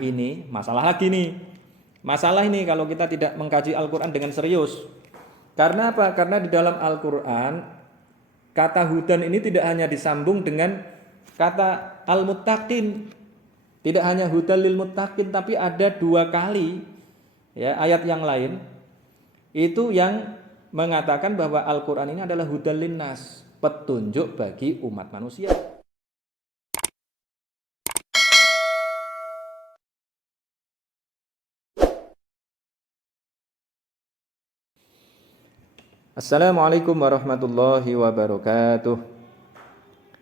ini masalah lagi nih. Masalah ini kalau kita tidak mengkaji Al-Quran dengan serius. Karena apa? Karena di dalam Al-Quran kata hudan ini tidak hanya disambung dengan kata al-muttaqin. Tidak hanya hudan lil muttaqin, tapi ada 2 kali ya, ayat yang lain itu yang mengatakan bahwa Al-Quran ini adalah hudan linnas, petunjuk bagi umat manusia. Assalamualaikum warahmatullahi wabarakatuh.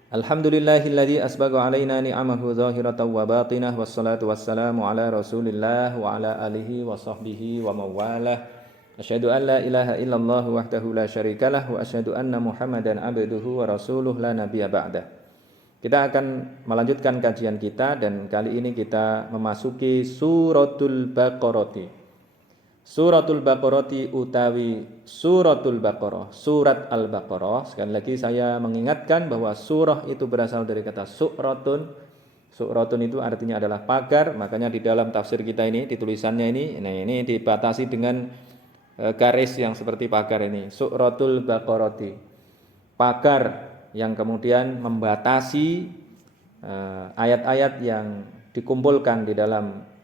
Alhamdulillahilladzi asbagha alaina ni'amahu zahiratan wa batinah, wassalatu wassalamu ala Rasulillah wa ala alihi wa sahbihi wa mawalah. Asyhadu an la ilaha illallah wahdahu la syarikalah wa asyhadu anna Muhammadan abduhu wa rasuluh la nabiyya ba'dah. Kita akan melanjutkan kajian kita dan kali ini kita memasuki suratul Baqarah. Suratul Baqarah utawi Suratul Baqarah, surat Al-Baqarah. Sekali lagi saya mengingatkan bahwa surah itu berasal dari kata su'ratun. Su'ratun itu artinya adalah pagar, makanya di dalam tafsir kita ini, di tulisannya ini dibatasi dengan garis yang seperti pagar ini. Suratul Baqarah, pagar yang kemudian membatasi ayat-ayat yang dikumpulkan di dalam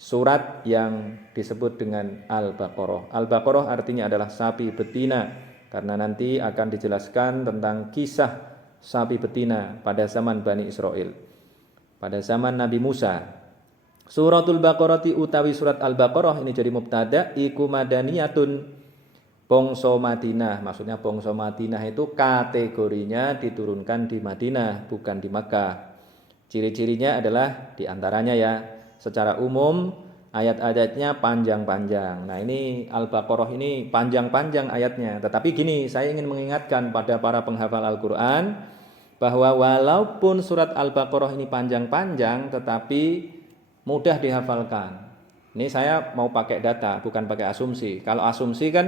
surat yang disebut dengan Al-Baqarah. Al-Baqarah artinya adalah sapi betina, karena nanti akan dijelaskan tentang kisah sapi betina pada zaman Bani Israel, pada zaman Nabi Musa. Suratul Baqarah utawi surat Al-Baqarah ini jadi mubtada, iku madaniyatun, bangsa Madinah. Maksudnya bangsa Madinah itu kategorinya diturunkan di Madinah, bukan di Makkah. Ciri-cirinya adalah diantaranya ya, secara umum ayat-ayatnya panjang-panjang. Nah ini Al-Baqarah ini panjang-panjang ayatnya. Tetapi gini, saya ingin mengingatkan pada para penghafal Al-Quran bahwa walaupun surat Al-Baqarah ini panjang-panjang tetapi mudah dihafalkan. Ini saya mau pakai data, bukan pakai asumsi. Kalau asumsi kan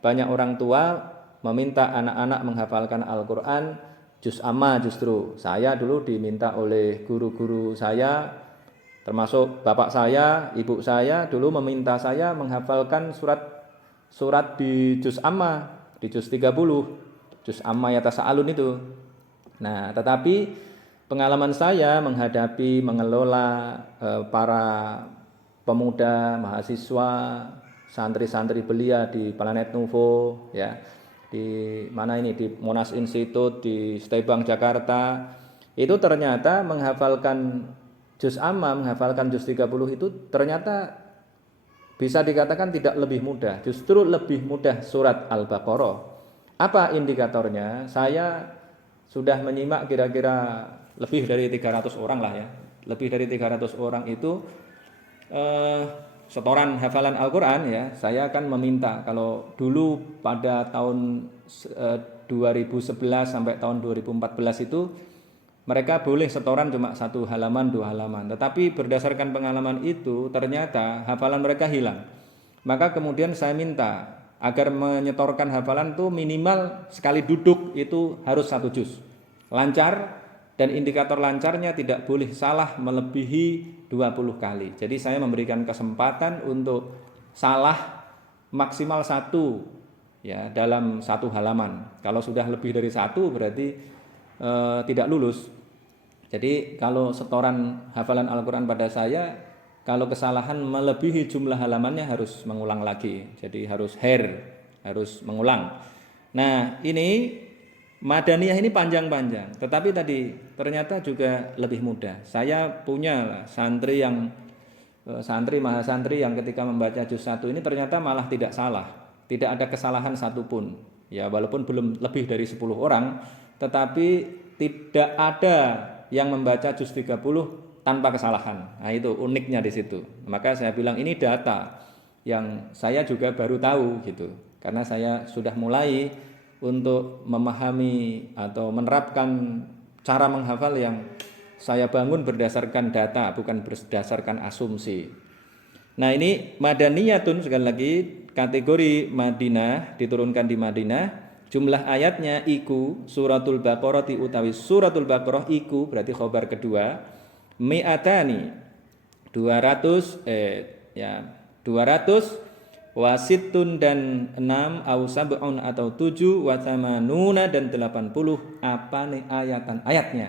banyak orang tua meminta anak-anak menghafalkan Al-Quran juz amma justru. Saya dulu diminta oleh guru-guru saya, termasuk bapak saya, ibu saya dulu meminta saya menghafalkan surat di juz amma, di juz 30, juz amma yatasaalun itu. Nah, tetapi pengalaman saya menghadapi, mengelola para pemuda, mahasiswa, santri-santri belia di Planet Nuvo ya, di mana ini, di Monas Institute, di Stebang Jakarta, itu ternyata menghafalkan juz amma, menghafalkan juz 30 itu ternyata bisa dikatakan tidak lebih mudah, justru lebih mudah surat Al-Baqarah. Apa indikatornya? Saya sudah menyimak kira-kira lebih dari 300 orang lah ya. Lebih dari 300 orang itu setoran hafalan Al-Quran ya. Saya akan meminta, kalau dulu pada tahun 2011 sampai tahun 2014 itu mereka boleh setoran cuma 1 halaman, 2 halaman. Tetapi berdasarkan pengalaman itu ternyata hafalan mereka hilang. Maka kemudian saya minta agar menyetorkan hafalan itu minimal sekali duduk itu harus 1 juz. Lancar, dan indikator lancarnya tidak boleh salah melebihi 20 kali. Jadi saya memberikan kesempatan untuk salah maksimal 1 ya dalam 1 halaman. Kalau sudah lebih dari 1 berarti tidak lulus. Jadi kalau setoran hafalan Al-Quran pada saya, kalau kesalahan melebihi jumlah halamannya harus mengulang lagi. Jadi harus harus mengulang. Nah ini Madaniyah ini panjang-panjang, tetapi tadi ternyata juga lebih mudah. Saya punya santri mahasantri yang ketika membaca juz 1 ini ternyata malah tidak salah, tidak ada kesalahan satupun. Ya walaupun belum lebih dari 10 orang, tetapi tidak ada yang membaca juz 30 tanpa kesalahan. Nah itu uniknya di situ. Maka saya bilang ini data yang saya juga baru tahu gitu. Karena saya sudah mulai untuk memahami atau menerapkan cara menghafal yang saya bangun berdasarkan data, bukan berdasarkan asumsi. Nah ini madaniyatun, sekali lagi kategori Madinah, diturunkan di Madinah. Jumlah ayatnya iku suratul Baqarah utawi suratul Baqarah iku berarti khobar kedua, mi'atani 200 wasitun dan 6 au sab'un atau 7 wa thamanuna dan 80 apa nih ayatnya.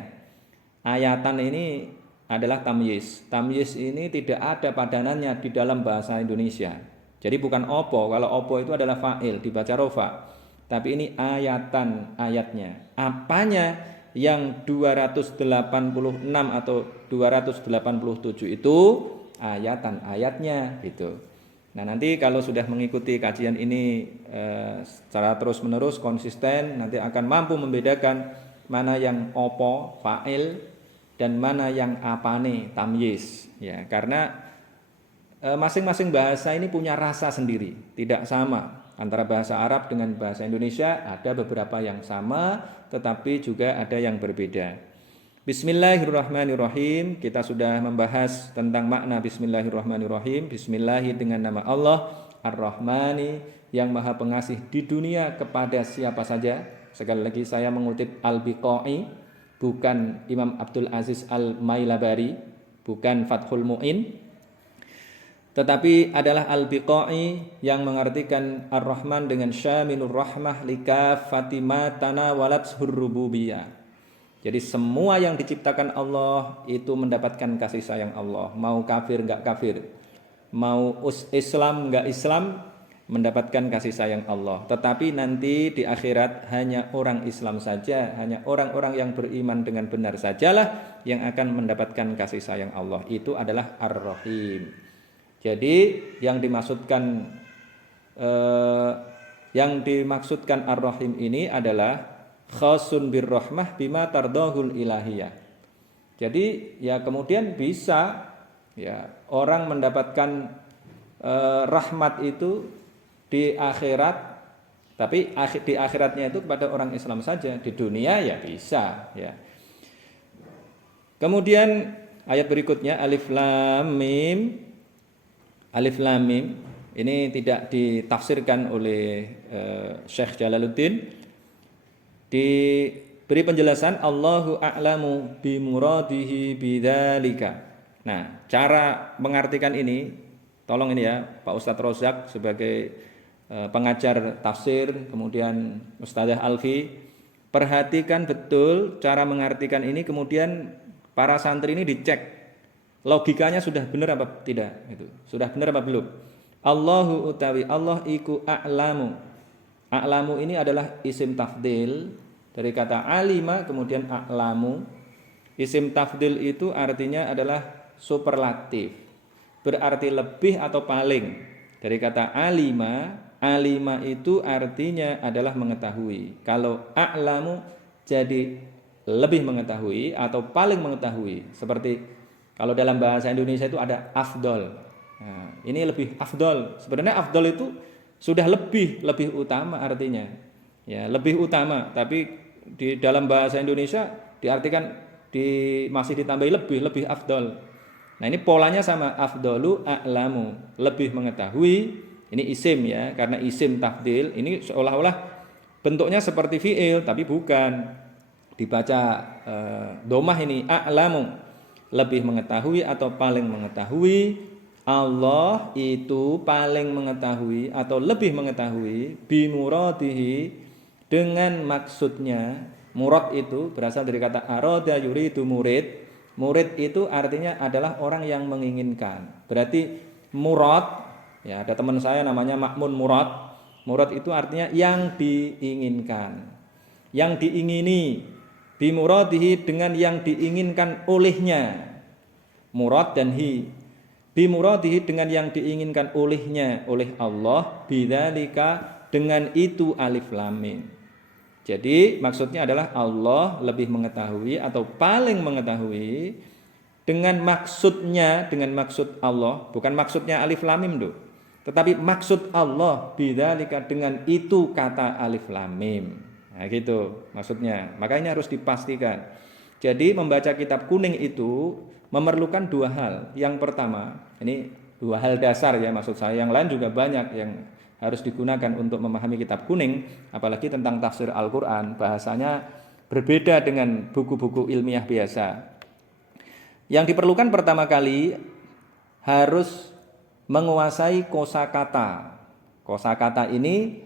Ayatan ini adalah tamyiz. Tamyiz ini tidak ada padanannya di dalam bahasa Indonesia. Jadi bukan opo. Kalau opo itu adalah fa'il dibaca rofa. Tapi ini ayatan ayatnya. Apanya yang 286 atau 287 itu ayatan ayatnya gitu. Nah nanti kalau sudah mengikuti kajian ini secara terus menerus konsisten, nanti akan mampu membedakan mana yang opo fa'il dan mana yang apane tamyiz ya, karena masing-masing bahasa ini punya rasa sendiri, tidak sama antara bahasa Arab dengan bahasa Indonesia. Ada beberapa yang sama tetapi juga ada yang berbeda. Bismillahirrahmanirrahim. Kita sudah membahas tentang makna Bismillahirrahmanirrahim. Bismillahi dengan nama Allah, Ar-Rahmani yang Maha Pengasih di dunia kepada siapa saja. Sekali lagi saya mengutip Al-Biqai, bukan Imam Abdul Aziz Al-Mailabari, bukan Fathul Mu'in, tetapi adalah Al-Biqai yang mengartikan Ar-Rahman dengan syamilur rahmah likafati ma tanawalat hurrububiyah. Jadi semua yang diciptakan Allah itu mendapatkan kasih sayang Allah. Mau kafir enggak kafir, mau Islam enggak Islam, mendapatkan kasih sayang Allah. Tetapi nanti di akhirat hanya orang Islam saja, hanya orang-orang yang beriman dengan benar sajalah yang akan mendapatkan kasih sayang Allah. Itu adalah Ar-Rahim. Jadi yang dimaksudkan Ar-Rahim ini adalah khasun birrahmah bima tardahul ilahiyah. Jadi ya kemudian bisa ya orang mendapatkan rahmat itu di akhirat, tapi di akhiratnya itu kepada orang Islam saja, di dunia ya bisa ya. Kemudian ayat berikutnya alif lam mim. Alif lam mim ini tidak ditafsirkan oleh Syekh Jalaluddin. Diberi penjelasan Allahu a'lamu bimuradihi bidzalika. Nah, cara mengartikan ini, tolong ini ya Pak Ustadz Rozak sebagai pengajar tafsir, kemudian Ustadzah Alfi, perhatikan betul cara mengartikan ini, kemudian para santri ini dicek logikanya sudah benar apa tidak itu. Sudah benar apa belum? Allahu utawi Allah iku a'lamu. A'lamu ini adalah isim tafdil dari kata alima kemudian a'lamu. Isim tafdil itu artinya adalah superlatif, berarti lebih atau paling. Dari kata alima, alima itu artinya adalah mengetahui. Kalau a'lamu jadi lebih mengetahui atau paling mengetahui. Seperti kalau dalam bahasa Indonesia itu ada afdol. Nah, ini lebih afdol. Sebenarnya afdol itu sudah lebih utama artinya. Ya, lebih utama, tapi di dalam bahasa Indonesia diartikan masih ditambahi lebih afdol. Nah, ini polanya sama afdolu a'lamu, lebih mengetahui. Ini isim ya, karena isim tafdil ini seolah-olah bentuknya seperti fi'il tapi bukan. Dibaca domah ini a'lamu, lebih mengetahui atau paling mengetahui. Allah itu paling mengetahui atau lebih mengetahui bimuradihi dengan maksudnya. Murad itu berasal dari kata arada yuridu murid. Murid itu artinya adalah orang yang menginginkan. Berarti murad, ya ada teman saya namanya Makmun Murad. Murad itu artinya yang diinginkan, yang diingini. Bimuradihi dengan yang diinginkan olehnya. Murad dan hi. Bimuradihi dengan yang diinginkan olehnya, oleh Allah, bidzalika dengan itu alif lam mim. Jadi maksudnya adalah Allah lebih mengetahui atau paling mengetahui dengan maksudnya, dengan maksud Allah, bukan maksudnya alif lam mim loh, tetapi maksud Allah bidzalika dengan itu kata alif lam mim. Nah gitu maksudnya. Makanya harus dipastikan. Jadi membaca kitab kuning itu memerlukan dua hal. Yang pertama, ini dua hal dasar ya maksud saya. Yang lain juga banyak yang harus digunakan untuk memahami kitab kuning, apalagi tentang tafsir Al-Quran. Bahasanya berbeda dengan buku-buku ilmiah biasa. Yang diperlukan pertama kali harus menguasai kosakata. Kosakata ini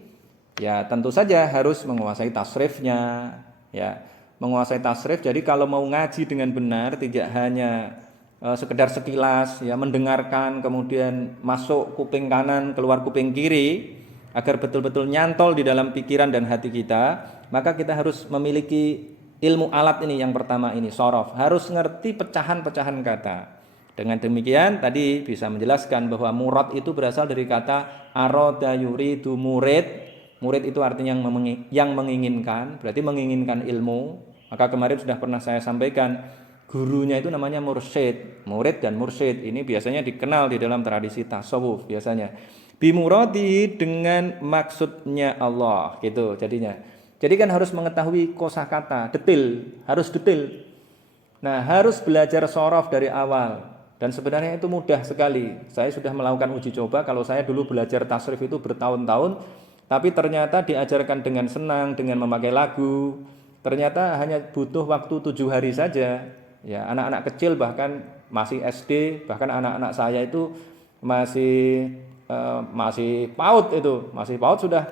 ya tentu saja harus menguasai tasrifnya, ya. Menguasai tasrif. Jadi kalau mau ngaji dengan benar tidak hanya sekedar sekilas ya mendengarkan kemudian masuk kuping kanan keluar kuping kiri agar betul-betul nyantol di dalam pikiran dan hati kita, maka kita harus memiliki ilmu alat ini yang pertama ini sorof, harus ngerti pecahan-pecahan kata. Dengan demikian tadi bisa menjelaskan bahwa murad itu berasal dari kata aroda yuridu murid. Murid itu artinya yang menginginkan, berarti menginginkan ilmu. Maka kemarin sudah pernah saya sampaikan, gurunya itu namanya mursyid. Murid dan mursyid ini biasanya dikenal di dalam tradisi tasawuf biasanya. Bimuradi dengan maksudnya Allah gitu jadinya. Jadi kan harus mengetahui kosakata, detail, harus detail. Nah, harus belajar sorof dari awal. Dan sebenarnya itu mudah sekali. Saya sudah melakukan uji coba. Kalau saya dulu belajar tasrif itu bertahun-tahun, tapi ternyata diajarkan dengan senang, dengan memakai lagu. Ternyata hanya butuh waktu 7 hari saja. Ya, anak-anak kecil bahkan masih SD, bahkan anak-anak saya itu masih PAUD itu, masih PAUD sudah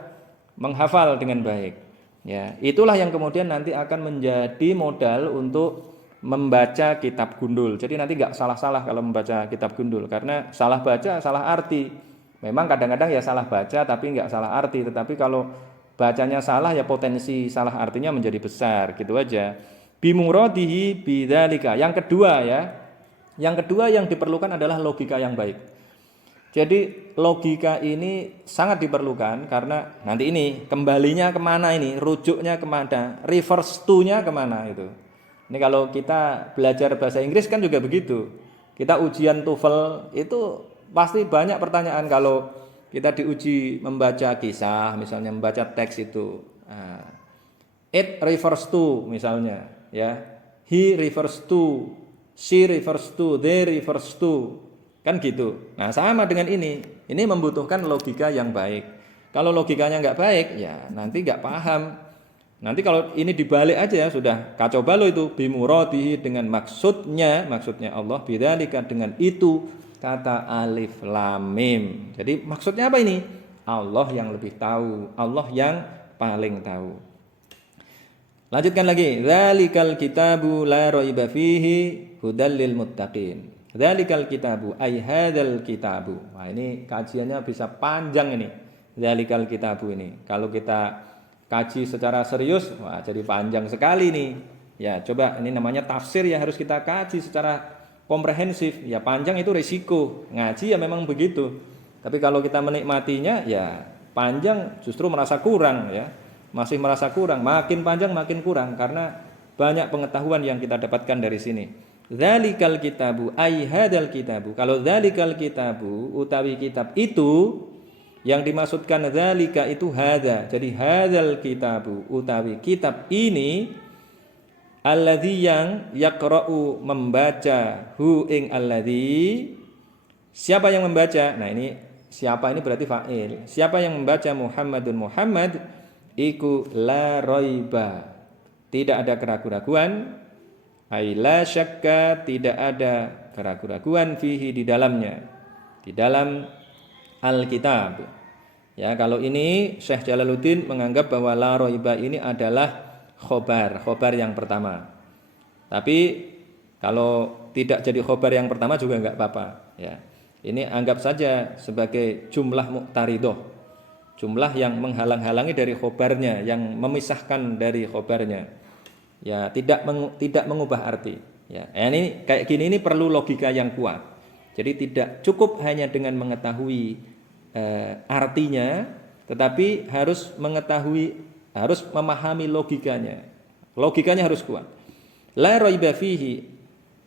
menghafal dengan baik. Ya, itulah yang kemudian nanti akan menjadi modal untuk membaca kitab gundul. Jadi nanti nggak salah-salah kalau membaca kitab gundul, karena salah baca salah arti. Memang kadang-kadang ya salah baca tapi nggak salah arti. Tetapi kalau bacanya salah ya potensi salah artinya menjadi besar, gitu aja. Bimuradihi bidzalika. Yang kedua yang diperlukan adalah logika yang baik. Jadi logika ini sangat diperlukan karena nanti ini kembalinya kemana ini, rujuknya kemana, reverse to-nya kemana itu. Ini kalau kita belajar bahasa Inggris kan juga begitu. Kita ujian TOEFL itu pasti banyak pertanyaan kalau kita diuji membaca kisah, misalnya membaca teks itu. It refers to misalnya, ya. He refers to, she refers to, they refers to. Kan gitu. Nah sama dengan ini membutuhkan logika yang baik. Kalau logikanya nggak baik, ya nanti nggak paham. Nanti kalau ini dibalik aja sudah kacau balau itu. Bimuradihi dengan maksudnya Allah, bidzalika dengan itu, kata alif lam mim. Jadi maksudnya apa ini? Allah yang lebih tahu, Allah yang paling tahu. Lanjutkan lagi, dzalikal kitabu la raiba fihi hudal lil muttaqin. Dzalikal kitabu ay hadzal kitabu. Nah, ini kajiannya bisa panjang ini. Dzalikal kitabu ini. Kalau kita kaji secara serius, wah jadi panjang sekali nih. Ya, coba ini namanya tafsir ya, harus kita kaji secara komprehensif. Ya panjang itu risiko. Ngaji ya memang begitu. Tapi kalau kita menikmatinya ya panjang justru merasa kurang ya. Masih merasa kurang, makin panjang makin kurang karena banyak pengetahuan yang kita dapatkan dari sini. Dzalikal kitabu ay hadzal kitabu. Kalau dzalikal kitabu utawi kitab itu, yang dimaksudkan dzalika itu hadza. Jadi hadzal kitabu utawi kitab ini, alladzi yang yaqra'u membaca, hu ing alladzi. Siapa yang membaca? Nah ini siapa ini berarti fa'il. Siapa yang membaca Muhammadun Muhammad iku la raiba. Tidak ada keraguan-raguan. Ai la syakka, tidak ada keraguan-raguan fihi di dalamnya, di dalam Alkitab. Ya, kalau ini Syekh Jalaluddin menganggap bahwa la raiba ini adalah khobar yang pertama. Tapi kalau tidak jadi khobar yang pertama juga enggak apa-apa, ya. Ini anggap saja sebagai jumlah muqtaridah, jumlah yang menghalang-halangi dari khobarnya, yang memisahkan dari khobarnya. Ya, tidak mengubah arti. Ya, ini kayak gini ini perlu logika yang kuat. Jadi tidak cukup hanya dengan mengetahui artinya, tetapi harus memahami logikanya. Logikanya harus kuat. La raiba fihi,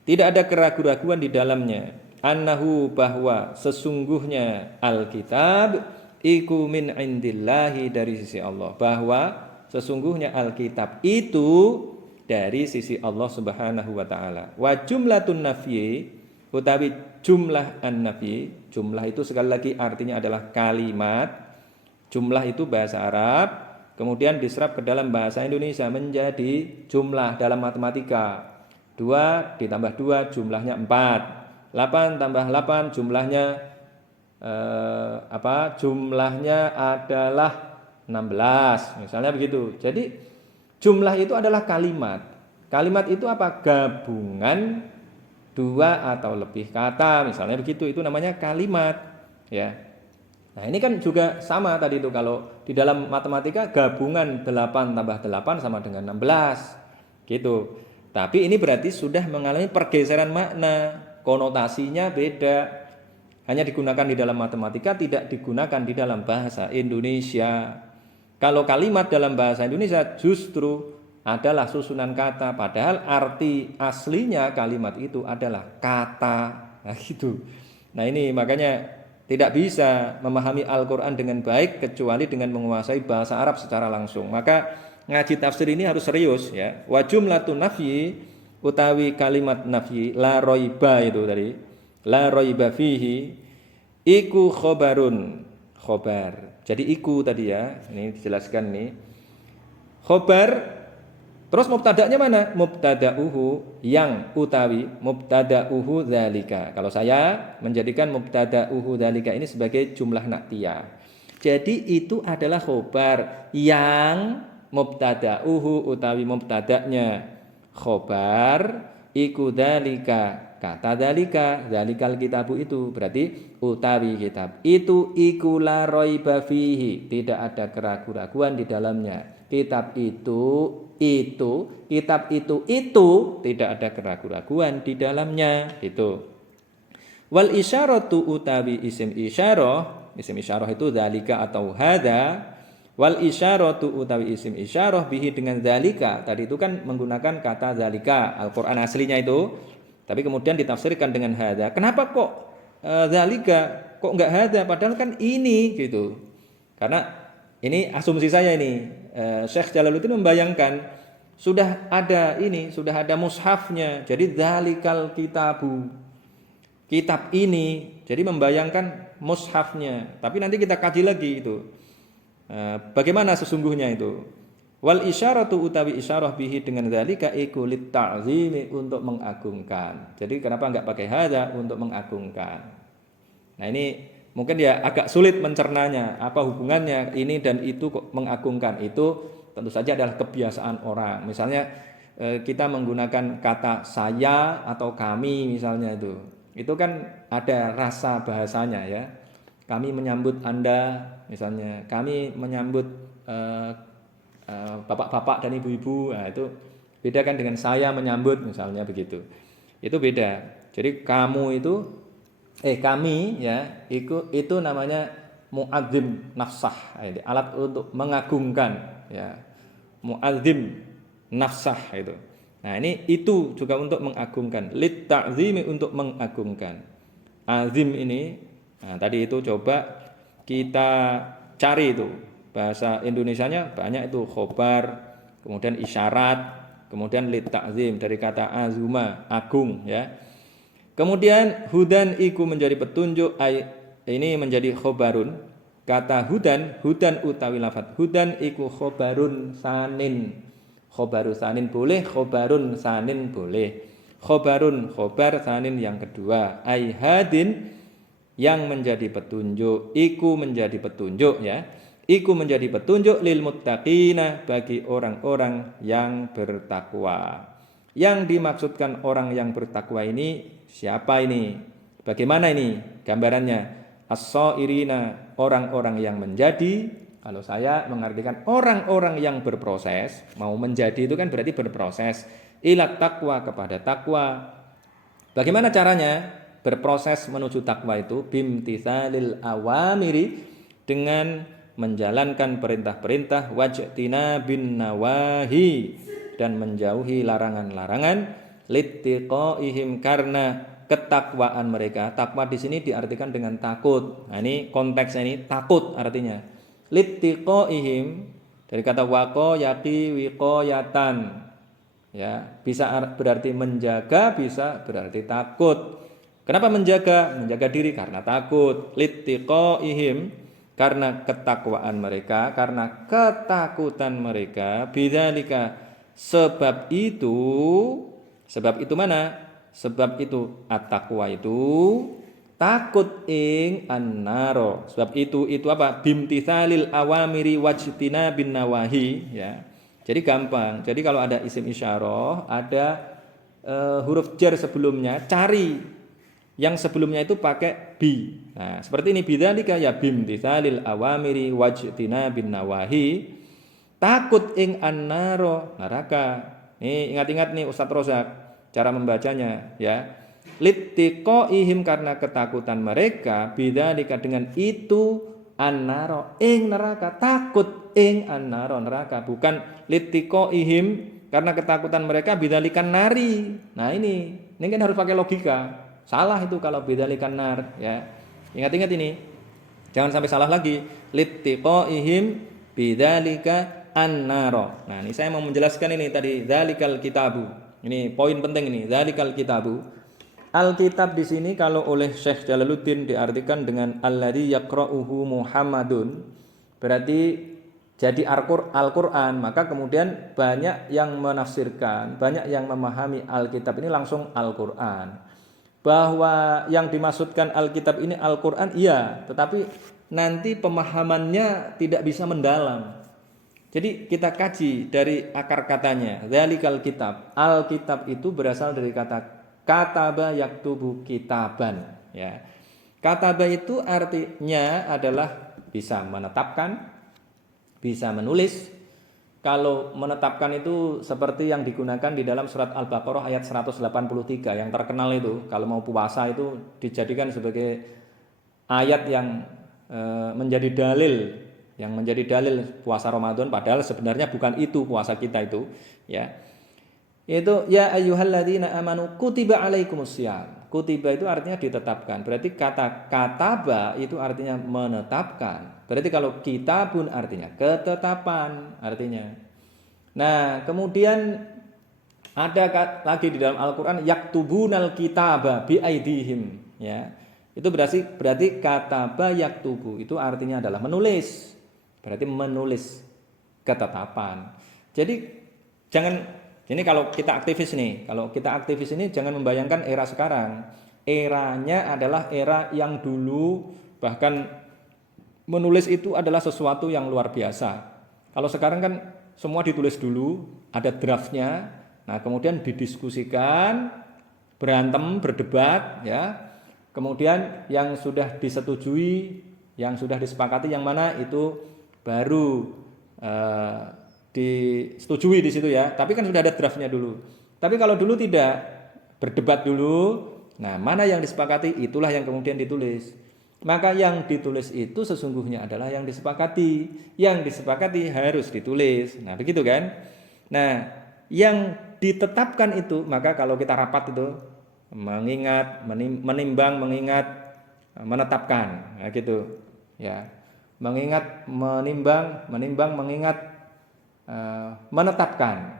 tidak ada keraguan-raguan di dalamnya. Annahu, bahwa sesungguhnya Alkitab iku min indillahi, dari sisi Allah. Bahwa sesungguhnya Alkitab itu dari sisi Allah Subhanahu wa taala. Wa jumlatun nafyi, utawi jumlah an-nafyi. Jumlah itu sekali lagi artinya adalah kalimat. Jumlah itu bahasa Arab, kemudian diserap ke dalam bahasa Indonesia menjadi jumlah dalam matematika. 2 ditambah 2 jumlahnya 4. 8 tambah 8 jumlahnya Jumlahnya adalah 16. Misalnya begitu. Jadi jumlah itu adalah kalimat. Kalimat itu apa? Gabungan dua atau lebih kata. Misalnya begitu. Itu namanya kalimat, ya. Nah, ini kan juga sama tadi itu, kalau di dalam matematika gabungan 8 tambah 8 sama dengan 16. Gitu. Tapi ini berarti sudah mengalami pergeseran makna, konotasinya beda. Hanya digunakan di dalam matematika, tidak digunakan di dalam bahasa Indonesia. Kalau kalimat dalam bahasa Indonesia justru adalah susunan kata, padahal arti aslinya kalimat itu adalah kata. Nah, gitu. Nah, ini makanya tidak bisa memahami Al-Quran dengan baik kecuali dengan menguasai bahasa Arab secara langsung. Maka ngaji tafsir ini harus serius, ya. Wa jumlatun nafyi utawi kalimat nafyi la roiba itu tadi. La roiba fihi iku khobar. Jadi iku tadi ya, ini dijelaskan nih. Khobar, terus mubtada'nya mana? Mubtada'uhu yang utawi mubtada'uhu dzalika. Kalau saya menjadikan mubtada'uhu dzalika ini sebagai jumlah naktiyah. Jadi itu adalah khobar yang mubtada'uhu utawi mubtada'nya khobar iku dzalika. Kata dzalikal kitabu itu berarti utawi kitab itu iku la raiba fihi, tidak ada keraguan-raguan di dalamnya. Kitab itu tidak ada keraguan-raguan di dalamnya. Itu. Wal isyaratu utawi isim isyarah itu dzalika atau hada. Wal isyaratu utawi isim isyarah bihi dengan dzalika. Tadi itu kan menggunakan kata dzalika, Al-Qur'an aslinya itu. Tapi kemudian ditafsirkan dengan hada. Kenapa kok dzalika? Kok enggak hada? Padahal kan ini gitu. Karena ini asumsi saya ini. Syekh Jalaluddin membayangkan sudah ada mushafnya. Jadi dzalikal kitabu. Kitab ini. Jadi membayangkan mushafnya. Tapi nanti kita kaji lagi itu. Bagaimana sesungguhnya itu? Wal isyaratu utawi isyarah bihi dengan dzalika iku lit ta'zimi, untuk mengagungkan. Jadi kenapa enggak pakai hada? Untuk mengagungkan. Nah, ini mungkin ya agak sulit mencernanya, apa hubungannya ini dan itu kok mengagungkan. Itu tentu saja adalah kebiasaan orang. Misalnya kita menggunakan kata saya atau kami misalnya itu. Itu kan ada rasa bahasanya ya. Kami menyambut Anda misalnya, kami menyambut bapak-bapak dan ibu-ibu, nah itu beda kan dengan saya menyambut misalnya begitu. Itu beda. Jadi kami ya, itu namanya mu'adzim nafsah, alat untuk mengagungkan ya. Mu'adzim nafsah itu. Nah, ini itu juga untuk mengagungkan, lit ta'zimi, untuk mengagungkan. Azim ini, nah tadi itu coba kita cari itu. Bahasa Indonesianya banyak itu khobar, kemudian isyarat, kemudian lit ta'zim dari kata azuma, agung ya. Kemudian hudan iku menjadi petunjuk, ini menjadi khobarun. Kata hudan utawi lafadz hudan iku khobarun sanin. Khobarun sanin boleh, khobarun sanin boleh. Khobar sanin yang kedua. Ai hadin yang menjadi petunjuk, iku menjadi petunjuk ya. Iku menjadi petunjuk lil muttaqina, bagi orang-orang yang bertakwa. Yang dimaksudkan orang yang bertakwa ini siapa ini? Bagaimana ini gambarannya? As-sairina, orang-orang yang menjadi. Kalau saya mengartikan orang-orang yang berproses, mau menjadi itu kan berarti berproses. Ilat takwa, kepada takwa. Bagaimana caranya berproses menuju takwa itu? Bimtithalil awamiri, dengan menjalankan perintah-perintah, wajtina bin nawahi, dan menjauhi larangan-larangan, littiqaihim, karena ketakwaan mereka. Takwa di sini diartikan dengan takut. Nah, ini konteksnya ini takut artinya. Littiqaihim dari kata waqa yaqi wiqayatan. Ya, bisa berarti menjaga, bisa berarti takut. Kenapa menjaga? Menjaga diri karena takut. Littiqaihim, karena ketakwaan mereka, karena ketakutan mereka. Bidzalika, sebab itu mana? sebab itu at-taqwa itu takut ing annaro. Sebab itu apa? Bimtithalil awamiri wajtina bin nawahi, ya. Jadi gampang. Jadi kalau ada isim isyarah, ada huruf jar sebelumnya, cari yang sebelumnya itu pakai bi. Nah, seperti ini bidzalika ya bimtithalil awamiri wajtina bin nawahi takut ing annaro, neraka. Nih ingat-ingat nih Ustadz Rozak cara membacanya, ya. Littiqaihim karena ketakutan mereka bidzalika dengan itu annaro ing neraka, takut ing annaro neraka, bukan littiqaihim karena ketakutan mereka bidzalikan nari. Nah ini kan harus pakai logika. Salah itu kalau bidzalikan nar, ya. Ingat-ingat ini. Jangan sampai salah lagi. Littiqaihim bidzalika annaro. Nah, ini saya mau menjelaskan ini tadi dzalikal kitabu. Ini poin penting ini, dzalikal kitabu. Alkitab di sini kalau oleh Syekh Jalaluddin diartikan dengan alladzi yaqra'uhu Muhammadun, berarti jadi Al-Qur'an. Maka kemudian banyak yang menafsirkan, banyak yang memahami Alkitab ini langsung Al-Qur'an. Bahwa yang dimaksudkan Alkitab ini Al-Qur'an, iya, tetapi nanti pemahamannya tidak bisa mendalam. Jadi kita kaji dari akar katanya. Dzalikal kitab. Alkitab itu berasal dari kata kataba yaktubu kitaban, ya. Kataba itu artinya adalah bisa menetapkan, bisa menulis. Kalau menetapkan itu seperti yang digunakan di dalam surat Al-Baqarah ayat 183 yang terkenal itu, kalau mau puasa itu dijadikan sebagai ayat yang menjadi dalil, puasa Ramadan, padahal sebenarnya bukan itu puasa kita itu, ya. Yaitu ya ayyuhalladzina amanu kutiba alaikumusiyam. Kutiba itu artinya ditetapkan. Berarti kata kataba itu artinya menetapkan. Berarti kalau kitabun artinya ketetapan artinya. Nah, kemudian ada lagi di dalam Al-Qur'an yaktubunal kitaba biaidihim, ya. Itu berarti kataba yaktubu itu artinya adalah menulis. Berarti menulis ketetapan. Jadi ini kalau kita aktivis ini jangan membayangkan era sekarang. Eranya adalah era yang dulu, bahkan menulis itu adalah sesuatu yang luar biasa. Kalau sekarang kan semua ditulis dulu, ada draftnya, nah kemudian didiskusikan, berantem, berdebat, ya. Kemudian yang sudah disetujui, yang sudah disepakati yang mana itu baru disetujui di situ, ya. Tapi kan sudah ada draftnya dulu. Tapi kalau dulu tidak, berdebat dulu. Nah, mana yang disepakati itulah yang kemudian ditulis. Maka yang ditulis itu sesungguhnya adalah yang disepakati. Yang disepakati harus ditulis. Nah, begitu kan? Nah, yang ditetapkan itu, maka kalau kita rapat itu mengingat, menimbang, mengingat, menetapkan. Nah, gitu. Ya. Mengingat, menimbang, mengingat, menetapkan,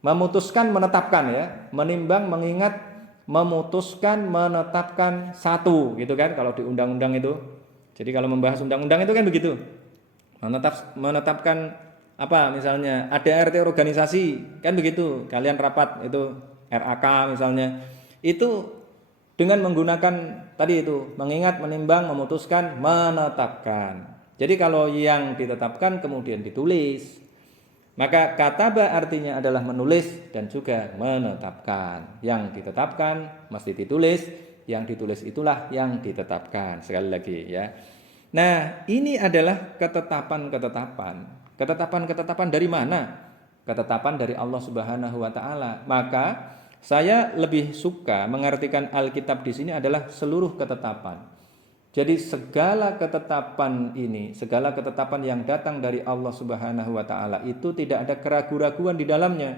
memutuskan, menetapkan, ya. Menimbang, mengingat, memutuskan, menetapkan satu, gitu kan kalau di undang-undang itu. Jadi kalau membahas undang-undang itu kan begitu. Menetapkan apa, misalnya ADART organisasi kan begitu. Kalian rapat itu RAK misalnya. Itu dengan menggunakan tadi itu mengingat, menimbang, memutuskan, menetapkan. Jadi kalau yang ditetapkan kemudian ditulis, maka kataba artinya adalah menulis dan juga menetapkan. Yang ditetapkan mesti ditulis, yang ditulis itulah yang ditetapkan. Sekali lagi, ya. Nah, ini adalah ketetapan-ketetapan. Ketetapan-ketetapan dari mana? Ketetapan dari Allah Subhanahu wa taala. Maka saya lebih suka mengartikan Alkitab di sini adalah seluruh ketetapan. Jadi segala ketetapan ini, segala ketetapan yang datang dari Allah Subhanahu wa taala itu tidak ada keraguan-raguan di dalamnya.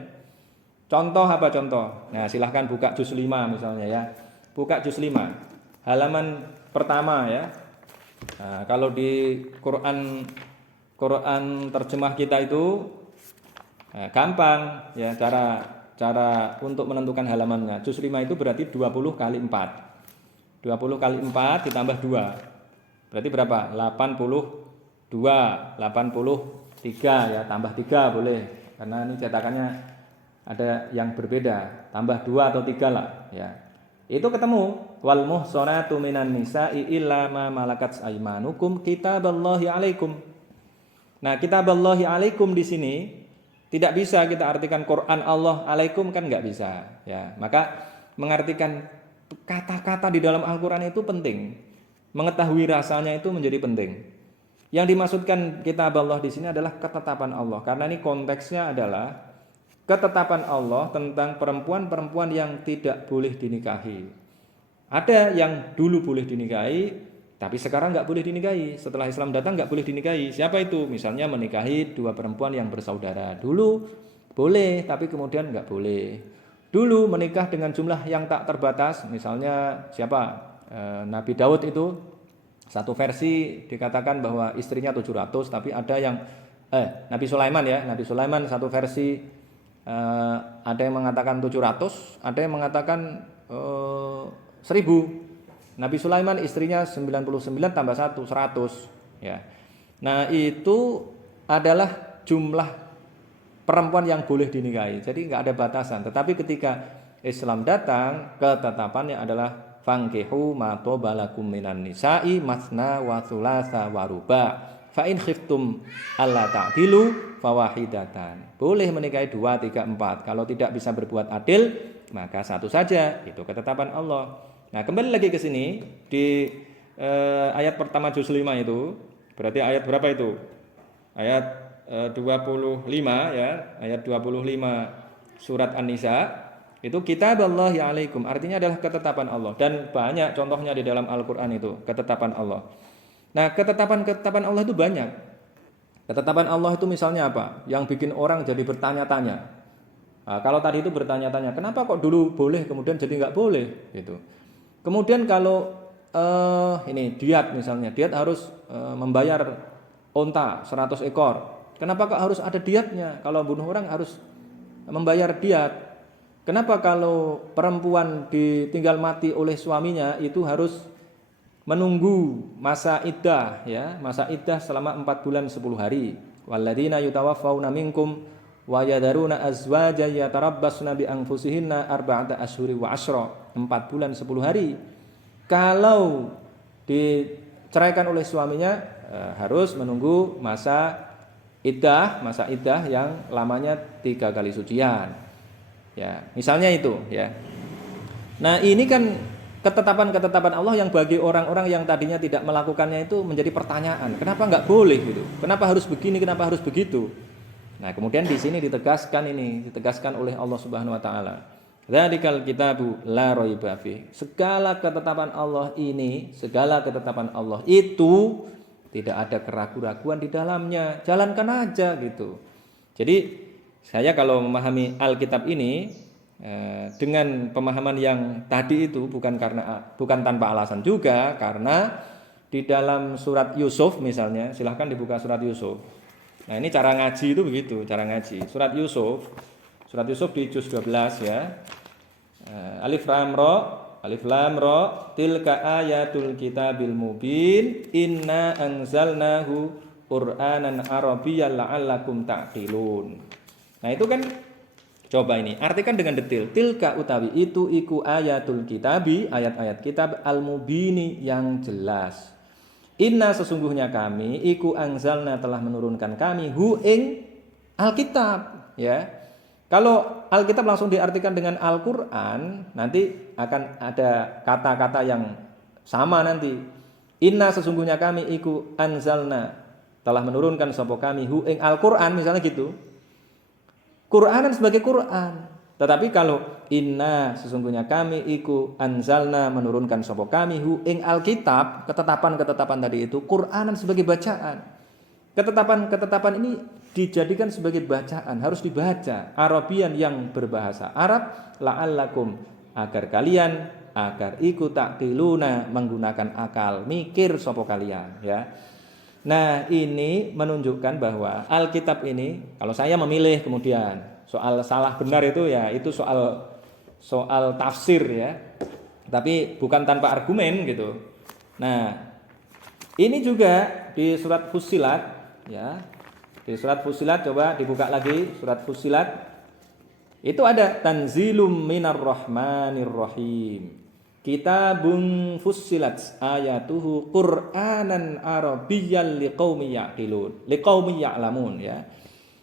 Contoh apa contoh? Nah, silahkan buka juz 5 misalnya, ya. Buka juz 5. Halaman pertama, ya. Nah, kalau di Quran terjemah kita itu gampang, ya, cara untuk menentukan halamannya. Juz 5 itu berarti 20 kali 4. 20 kali 4 ditambah 2. Berarti berapa? 82, 83, ya, tambah 3 boleh. Karena ini cetakannya ada yang berbeda, tambah 2 atau 3 lah ya. Itu ketemu wal muhsanatu minan nisa'i illa ma malakat aymanukum kitaballahi alaikum. Nah, kitaballahi alaikum di sini tidak bisa kita artikan Quran Allah alaikum, kan nggak bisa ya. Maka mengartikan kata-kata di dalam Al-Qur'an itu penting. Mengetahui rasanya itu menjadi penting. Yang dimaksudkan kitab Allah di sini adalah ketetapan Allah, karena ini konteksnya adalah ketetapan Allah tentang perempuan-perempuan yang tidak boleh dinikahi. Ada yang dulu boleh dinikahi, tapi sekarang nggak boleh dinikahi. Setelah Islam datang nggak boleh dinikahi. Siapa itu? Misalnya menikahi 2 perempuan yang bersaudara. Dulu boleh, tapi kemudian nggak boleh. Dulu menikah dengan jumlah yang tak terbatas. Misalnya siapa? Nabi Daud itu satu versi dikatakan bahwa istrinya 700, tapi ada yang Nabi Sulaiman ya, Nabi Sulaiman satu versi ada yang mengatakan 700, ada yang mengatakan 1000. Nabi Sulaiman istrinya 99 tambah 1, 100 ya. Nah, itu adalah jumlah perempuan yang boleh dinikahi. Jadi nggak ada batasan. Tetapi ketika Islam datang, ketetapannya adalah fankihu ma tobalakum minan nisa'i masna wa thulatha wa ruba' fa in khiftum alla ta'dilu fawahidatan. Boleh menikahi 2, 3, 4. Kalau tidak bisa berbuat adil, maka satu saja. Itu ketetapan Allah. Nah, kembali lagi ke sini di ayat pertama juz 5 itu. Berarti ayat berapa itu? Ayat 25 ya, ayat 25 surat An-Nisa. Itu kitaballahi alaikum, artinya adalah ketetapan Allah, dan banyak contohnya di dalam Al-Qur'an itu ketetapan Allah. Nah, ketetapan-ketetapan Allah itu banyak. Ketetapan Allah itu misalnya apa? Yang bikin orang jadi bertanya-tanya. Nah, kalau tadi itu bertanya-tanya, kenapa kok dulu boleh kemudian jadi nggak boleh gitu. Kemudian kalau ini diat misalnya, diat harus membayar onta 100 ekor. Kenapa kok harus ada diatnya? Kalau bunuh orang harus membayar diat. Kenapa kalau perempuan ditinggal mati oleh suaminya itu harus menunggu masa iddah ya, masa iddah selama 4 bulan 10 hari. Walladzina yutawaffawna minkum wa yadaruna azwajan yatarabbasna bi anfusihinna arba'ata asyhuri wa asyra. 4 bulan 10 hari. Kalau diceraikan oleh suaminya harus menunggu masa iddah yang lamanya 3 kali sucian. Ya, misalnya itu ya. Nah, ini kan ketetapan-ketetapan Allah yang bagi orang-orang yang tadinya tidak melakukannya itu menjadi pertanyaan. Kenapa nggak boleh gitu? Kenapa harus begini? Kenapa harus begitu? Nah, kemudian di sini ditegaskan oleh Allah Subhanahu wa taala. Dzalikal kitabu la raiba fi. Segala ketetapan Allah itu tidak ada keraguan-raguan di dalamnya. Jalankan aja gitu. Jadi saya kalau memahami Alkitab ini dengan pemahaman yang tadi itu bukan tanpa alasan juga, karena di dalam surat Yusuf misalnya, silahkan dibuka surat Yusuf. Nah, ini cara ngaji itu begitu, cara ngaji. Surat Yusuf di juz 12 ya. Alif Lam Ra tilka ayatul kitabil mubin inna anzalnahu Qur'anan Arabiyyan la'allakum ta'qilun. Nah, itu kan coba ini artikan dengan detail. Tilka utawi itu iku ayatul kitabi, ayat-ayat kitab al-mubini yang jelas. Inna sesungguhnya kami iku anzalna telah menurunkan kami hu ing Alkitab ya. Kalau Alkitab langsung diartikan dengan Al-Qur'an, nanti akan ada kata-kata yang sama nanti. Inna sesungguhnya kami iku anzalna telah menurunkan sapa kami hu ing Al-Qur'an misalnya gitu. Qur'anan sebagai Qur'an. Tetapi kalau inna sesungguhnya kami iku anzalna menurunkan sapa kami hu ing Alkitab, ketetapan-ketetapan tadi itu Qur'anan sebagai bacaan. Ketetapan-ketetapan ini dijadikan sebagai bacaan, harus dibaca. Arabian yang berbahasa Arab, la'allakum agar iku ta'qiluna menggunakan akal, mikir sapa kalian ya. Nah, ini menunjukkan bahwa Alkitab ini, kalau saya memilih kemudian soal salah benar itu ya, itu soal tafsir ya, tapi bukan tanpa argumen gitu. Nah, ini juga di surat Fussilat ya, di surat Fussilat coba dibuka lagi surat Fussilat Itu ada tanzilum minar rahmanir rahim. Kitabun fussilat ayatuhu Qur'anan Arabiyyan liqaumi ya'qilun, liqaumi ya'lamun ya.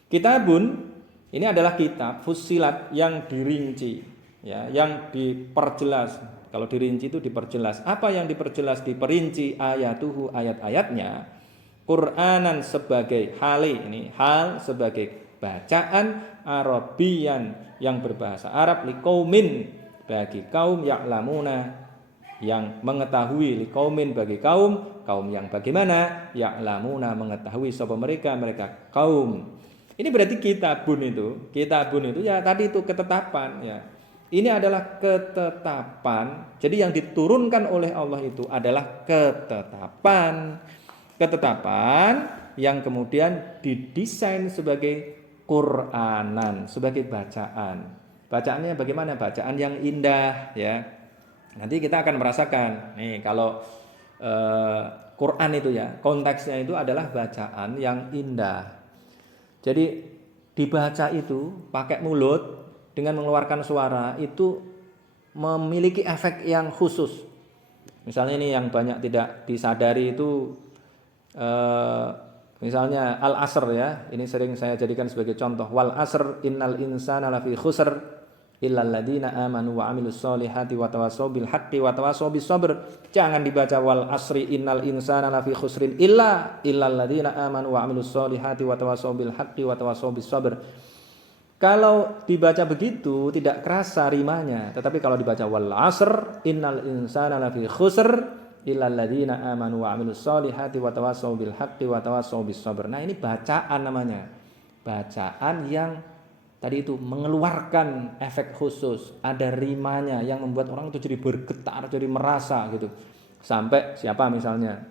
Kitabun ini adalah kitab fussilat yang dirinci ya, yang diperjelas. Kalau dirinci itu diperjelas. Apa yang diperjelas diperinci ayatuhu ayat-ayatnya. Qur'anan sebagai hali, ini hal sebagai bacaan Arabiyyan yang berbahasa Arab liqaumin bagi kaum ya'lamuna yang mengetahui, liqaumin bagi kaum yang bagaimana ya'lamuna mengetahui sapa mereka kaum. Ini berarti kitabun itu ya tadi itu ketetapan ya. Ini adalah ketetapan. Jadi yang diturunkan oleh Allah itu adalah ketetapan yang kemudian didesain sebagai Qur'anan, sebagai bacaan. Bacaannya bagaimana? Bacaan yang indah ya. Nanti kita akan merasakan. Nih kalau Quran itu ya, konteksnya itu adalah bacaan yang indah. Jadi dibaca itu pakai mulut dengan mengeluarkan suara itu memiliki efek yang khusus. Misalnya ini yang banyak tidak disadari itu misalnya al-asr ya, ini sering saya jadikan sebagai contoh. Wal asr innal insana lafi khusr illal ladzina amanu wa amilus solihati wa tawassaw bil haqqi wa tawassaw bis sabr. Jangan dibaca wal asri innal insana lafi khusrin illal ladzina amanu wa amilus solihati wa tawassaw bil haqqi wa tawassaw bis sabr. Kalau dibaca begitu tidak kerasa rimanya, tetapi kalau dibaca wal asr innal insana lafi khusr illal ladzina amanu wa amilus solihati wa tawassaw bil haqqi wa tawassaw bis sabr. Nah, ini bacaan namanya. Bacaan yang tadi itu mengeluarkan efek khusus, ada rimanya yang membuat orang itu jadi bergetar, jadi merasa gitu. Sampai siapa misalnya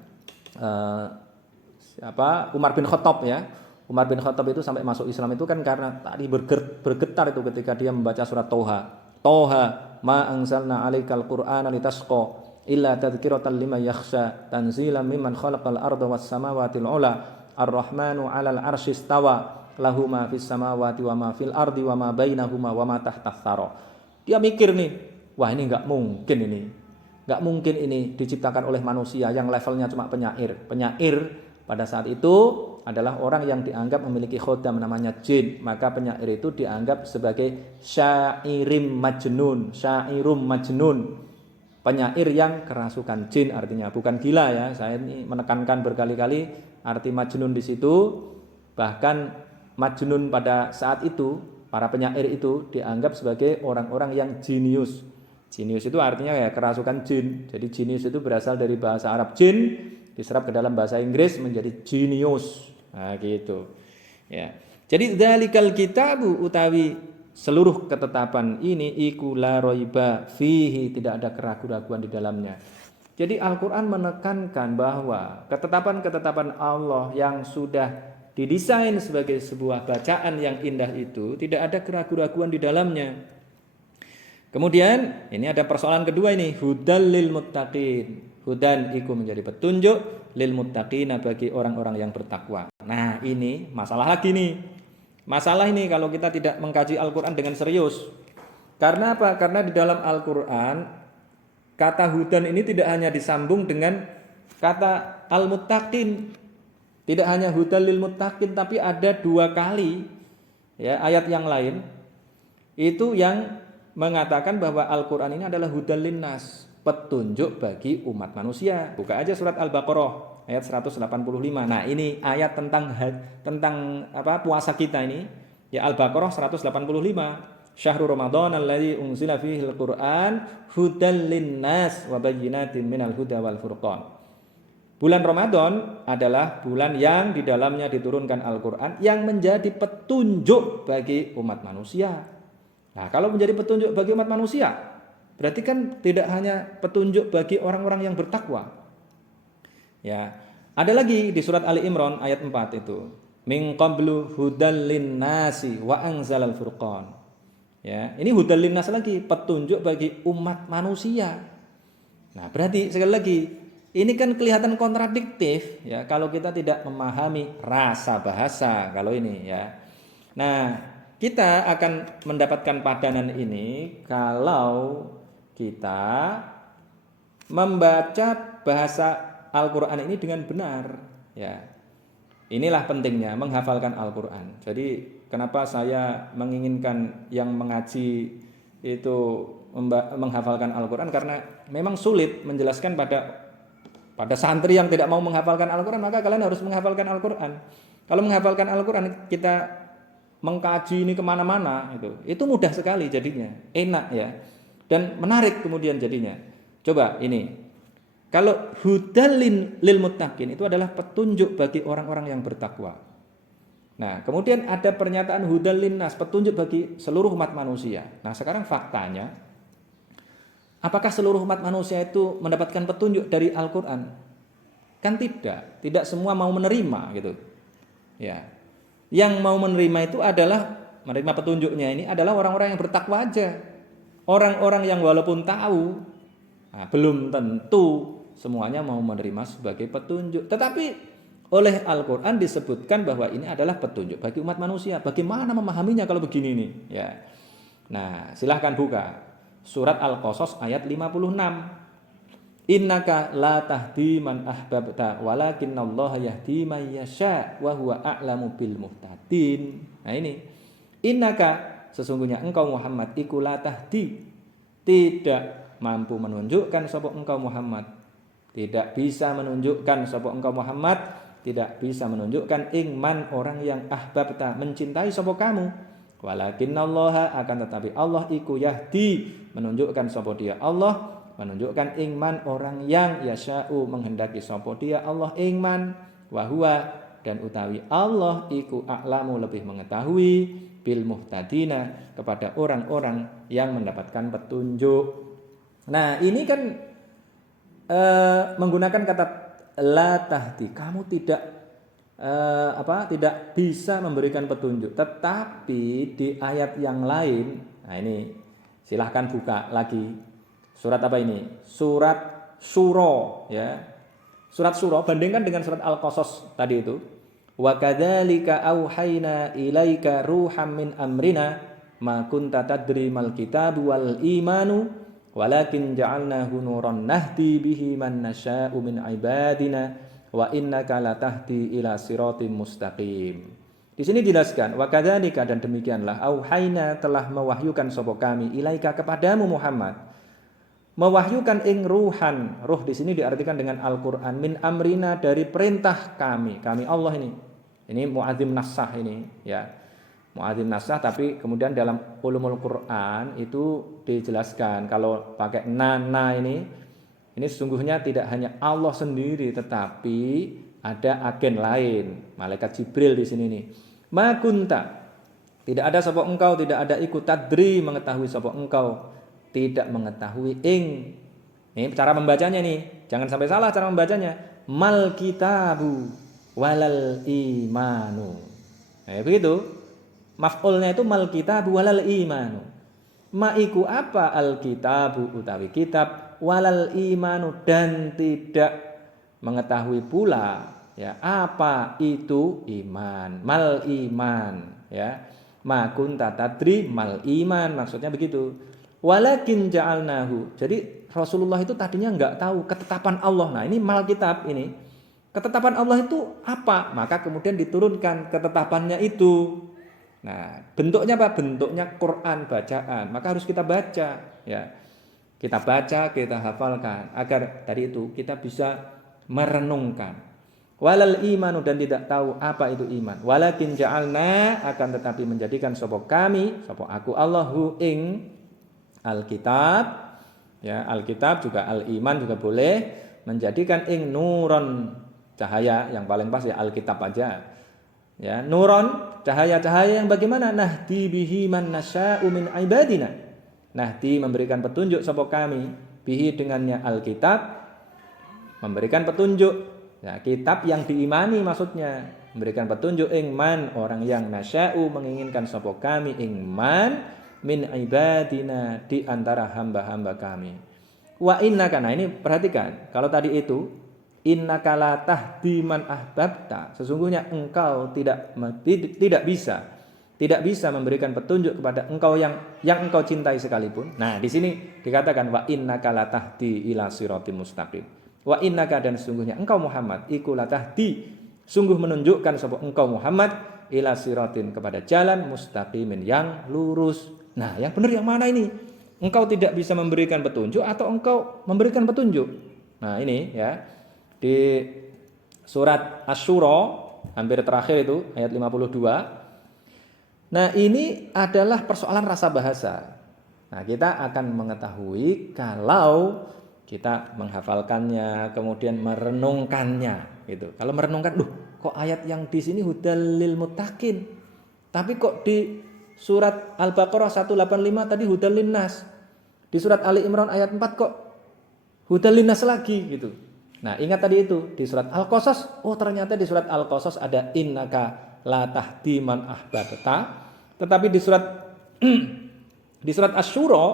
Umar bin Khattab ya. Umar bin Khattab itu sampai masuk Islam itu kan karena tadi bergetar itu ketika dia membaca surat Toha ma anzalna 'alaikal qur'ana litasqa illa tadhkiratan liman yakhsha tanzilan mimman khalaqal arda was samawati al-'ula ar-rahmanu 'alal 'arsy istawa lahu ma fis samawati wa ma fil ardi wa ma bainahuma wa ma tahtas tsara. Dia mikir nih, wah ini enggak mungkin ini diciptakan oleh manusia yang levelnya cuma penyair. Penyair pada saat itu adalah orang yang dianggap memiliki khodam namanya jin, maka penyair itu dianggap sebagai syairum majnun. Penyair yang kerasukan jin artinya, bukan gila ya. Saya ini menekankan berkali-kali arti majnun di situ. Bahkan majnun pada saat itu, para penyair itu dianggap sebagai orang-orang yang jenius. Jenius itu artinya ya kerasukan jin. Jadi jenius itu berasal dari bahasa Arab jin, diserap ke dalam bahasa Inggris menjadi genius. Nah, gitu. Ya. Jadi dzalikal kitabu utawi seluruh ketetapan ini iku la raiba fihi, tidak ada keraguan-raguan di dalamnya. Jadi Al-Qur'an menekankan bahwa ketetapan-ketetapan Allah yang sudah didesain sebagai sebuah bacaan yang indah itu tidak ada keraguan-raguan di dalamnya. Kemudian ini ada persoalan kedua ini, hudal lil muttaqin. Hudan iku menjadi petunjuk lil muttaqina bagi orang-orang yang bertakwa. Nah, ini masalah lagi nih. Masalah ini kalau kita tidak mengkaji Al-Qur'an dengan serius. Karena apa? Karena di dalam Al-Qur'an kata hudan ini tidak hanya disambung dengan kata al-muttaqin. Tidak hanya hudal lil muttaqin, tapi ada 2 kali ya ayat yang lain itu yang mengatakan bahwa Al-Qur'an ini adalah hudal linnas, petunjuk bagi umat manusia. Buka aja surat Al-Baqarah ayat 185. Nah, ini ayat tentang puasa kita ini. Ya, Al-Baqarah 185. Syahrul Ramadan alladzi unzila fihi al-Qur'an hudal linnas wa bayyinatin minal huda wal furqan. Bulan Ramadan adalah bulan yang di dalamnya diturunkan Al-Qur'an yang menjadi petunjuk bagi umat manusia. Nah, kalau menjadi petunjuk bagi umat manusia, berarti kan tidak hanya petunjuk bagi orang-orang yang bertakwa. Ya, ada lagi di surat Ali Imran ayat 4 itu. Min qablu hudal linnasi wa anzalal furqan. Ya, ini hudal linnas lagi, petunjuk bagi umat manusia. Nah, berarti sekali lagi ini kan kelihatan kontradiktif ya kalau kita tidak memahami rasa bahasa kalau ini ya. Nah, kita akan mendapatkan padanan ini kalau kita membaca bahasa Al-Qur'an ini dengan benar, ya. Inilah pentingnya menghafalkan Al-Qur'an. Jadi kenapa saya menginginkan yang mengaji itu menghafalkan Al-Qur'an, karena memang sulit menjelaskan pada santri yang tidak mau menghafalkan Al-Qur'an, maka kalian harus menghafalkan Al-Qur'an. Kalau menghafalkan Al-Qur'an kita mengkaji ini kemana-mana itu mudah sekali jadinya, enak ya, dan menarik kemudian jadinya. Coba ini. Kalau hudal lil muttaqin itu adalah petunjuk bagi orang-orang yang bertakwa. Nah, kemudian ada pernyataan hudal linnas, petunjuk bagi seluruh umat manusia. Nah, sekarang faktanya, apakah seluruh umat manusia itu mendapatkan petunjuk dari Al-Qur'an? Kan tidak semua mau menerima gitu. Ya. Yang mau menerima itu adalah menerima petunjuknya ini adalah orang-orang yang bertakwa aja. Orang-orang yang walaupun tahu, belum tentu semuanya mau menerima sebagai petunjuk. Tetapi oleh Al-Qur'an disebutkan bahwa ini adalah petunjuk bagi umat manusia. Bagaimana memahaminya kalau begini nih? Ya. Nah, silahkan buka surat Al-Qasas ayat 56. Innaka la tahdi man ahbabta walakinnallaha yahdi man yasha wa huwa a'lamu bil muhtadin. Nah ini. Innaka, sesungguhnya engkau Muhammad iku la tahdi, tidak mampu menunjukkan sapa engkau Muhammad. Tidak bisa menunjukkan sapa engkau Muhammad, tidak bisa menunjukkan ingman orang yang ahbabta, mencintai sapa kamu. Walakinnallaha, akan tetapi Allah iku yahdi, menunjukkan sapa dia Allah, menunjukkan ingman orang yang yasha'u, menghendaki sapa dia Allah ingman, wa huwa, dan utawi Allah iku a'lamu, lebih mengetahui, bil muhtadina, kepada orang-orang yang mendapatkan petunjuk. Nah, ini kan menggunakan kata la tahdi, kamu tidak bisa memberikan petunjuk. Tetapi di ayat yang lain, nah ini silahkan buka lagi surat apa ini? Surat Syura ya. Surat Syura bandingkan dengan surat Al-Qasas tadi itu. Wa kadzalika auhayna ilaika ruham min amrina ma kunta tadri mal kitabu wal imanu walakin ja'alnahu nuran nahdi bihi man nasya'u min ibadina wa innaka latahdi ila siratim mustaqim. Di sini dijelaskan wa kadzalika, dan demikianlah auhayna, telah mewahyukan sapa kami ilaika, kepadamu Muhammad, mewahyukan ing ruhan. Ruh di sini diartikan dengan Al-Qur'an, min amrina, dari perintah kami Allah ini. Ini muadzim nassah ini ya. Muadzim nasah, tapi kemudian dalam ulumul Quran itu dijelaskan kalau pakai nana ini sesungguhnya tidak hanya Allah sendiri, tetapi ada agen lain, malaikat Jibril di sini nih. Ma kunta, tidak ada sapa engkau, tidak ada ikut tadri, mengetahui sapa engkau, tidak mengetahui ing. Ini cara membacanya nih, jangan sampai salah cara membacanya. Mal kitabu walal imanu. Nah, begitu. Maf'ulnya itu mal kitabu walal imanu. Ma'iku apa? Al kitabu utawi kitab, walal imanu, dan tidak mengetahui pula ya apa itu iman. Mal iman ya. Ma kunta tadri mal iman, maksudnya begitu. Walakin ja'alnahu. Jadi Rasulullah itu tadinya enggak tahu ketetapan Allah. Nah, ini mal kitab ini. Ketetapan Allah itu apa? Maka kemudian diturunkan ketetapannya itu. Nah, bentuknya apa? Bentuknya Quran bacaan. Maka harus kita baca ya. Kita baca, kita hafalkan agar dari itu kita bisa merenungkan. Walal imanu, dan tidak tahu apa itu iman. Walakin ja'alna, akan tetapi menjadikan sapa kami, sapa aku Allahu ing Alkitab ya, Alkitab juga al-iman juga boleh, menjadikan ing nuron, cahaya, yang paling pas ya Alkitab aja. Ya, nuron, cahaya-cahaya yang bagaimana? Nahdi bihi man nasya'u min ibadina. Nahdi, memberikan petunjuk sapa kami, bihi dengannya Alkitab, memberikan petunjuk. Ya, kitab yang diimani maksudnya, memberikan petunjuk ing man, orang yang nasya'u, menginginkan sapa kami, ing man min ibadina, di antara hamba-hamba kami. Wa innaka, nah ini perhatikan, kalau tadi itu innaka la tahdi man ahbabta, sesungguhnya engkau tidak bisa tidak bisa memberikan petunjuk kepada engkau yang engkau cintai sekalipun. Nah, di sini dikatakan wa innaka latahdi ila siratim mustaqim. Wa innaka, dan sesungguhnya engkau Muhammad iku latahdi, sungguh menunjukkan sapa engkau Muhammad ila siratin, kepada jalan mustaqimin, yang lurus. Nah, yang benar yang mana ini? Engkau tidak bisa memberikan petunjuk atau engkau memberikan petunjuk? Nah, ini ya. Di surat Asy-Syura hampir terakhir itu ayat 52. Nah, ini adalah persoalan rasa bahasa. Nah, kita akan mengetahui kalau kita menghafalkannya, kemudian merenungkannya gitu. Kalau merenungkan, kok ayat yang di sini hudal lil muttaqin, tapi kok di surat Al-Baqarah 185 tadi hudal linnas. Di surat Ali Imran ayat 4 kok hudal linnas lagi gitu. Nah, ingat tadi itu di surat Al-Qasas, ternyata di surat Al-Qasas ada innaka la tahdi man ahbabta. Tetapi di surat Asy-Syura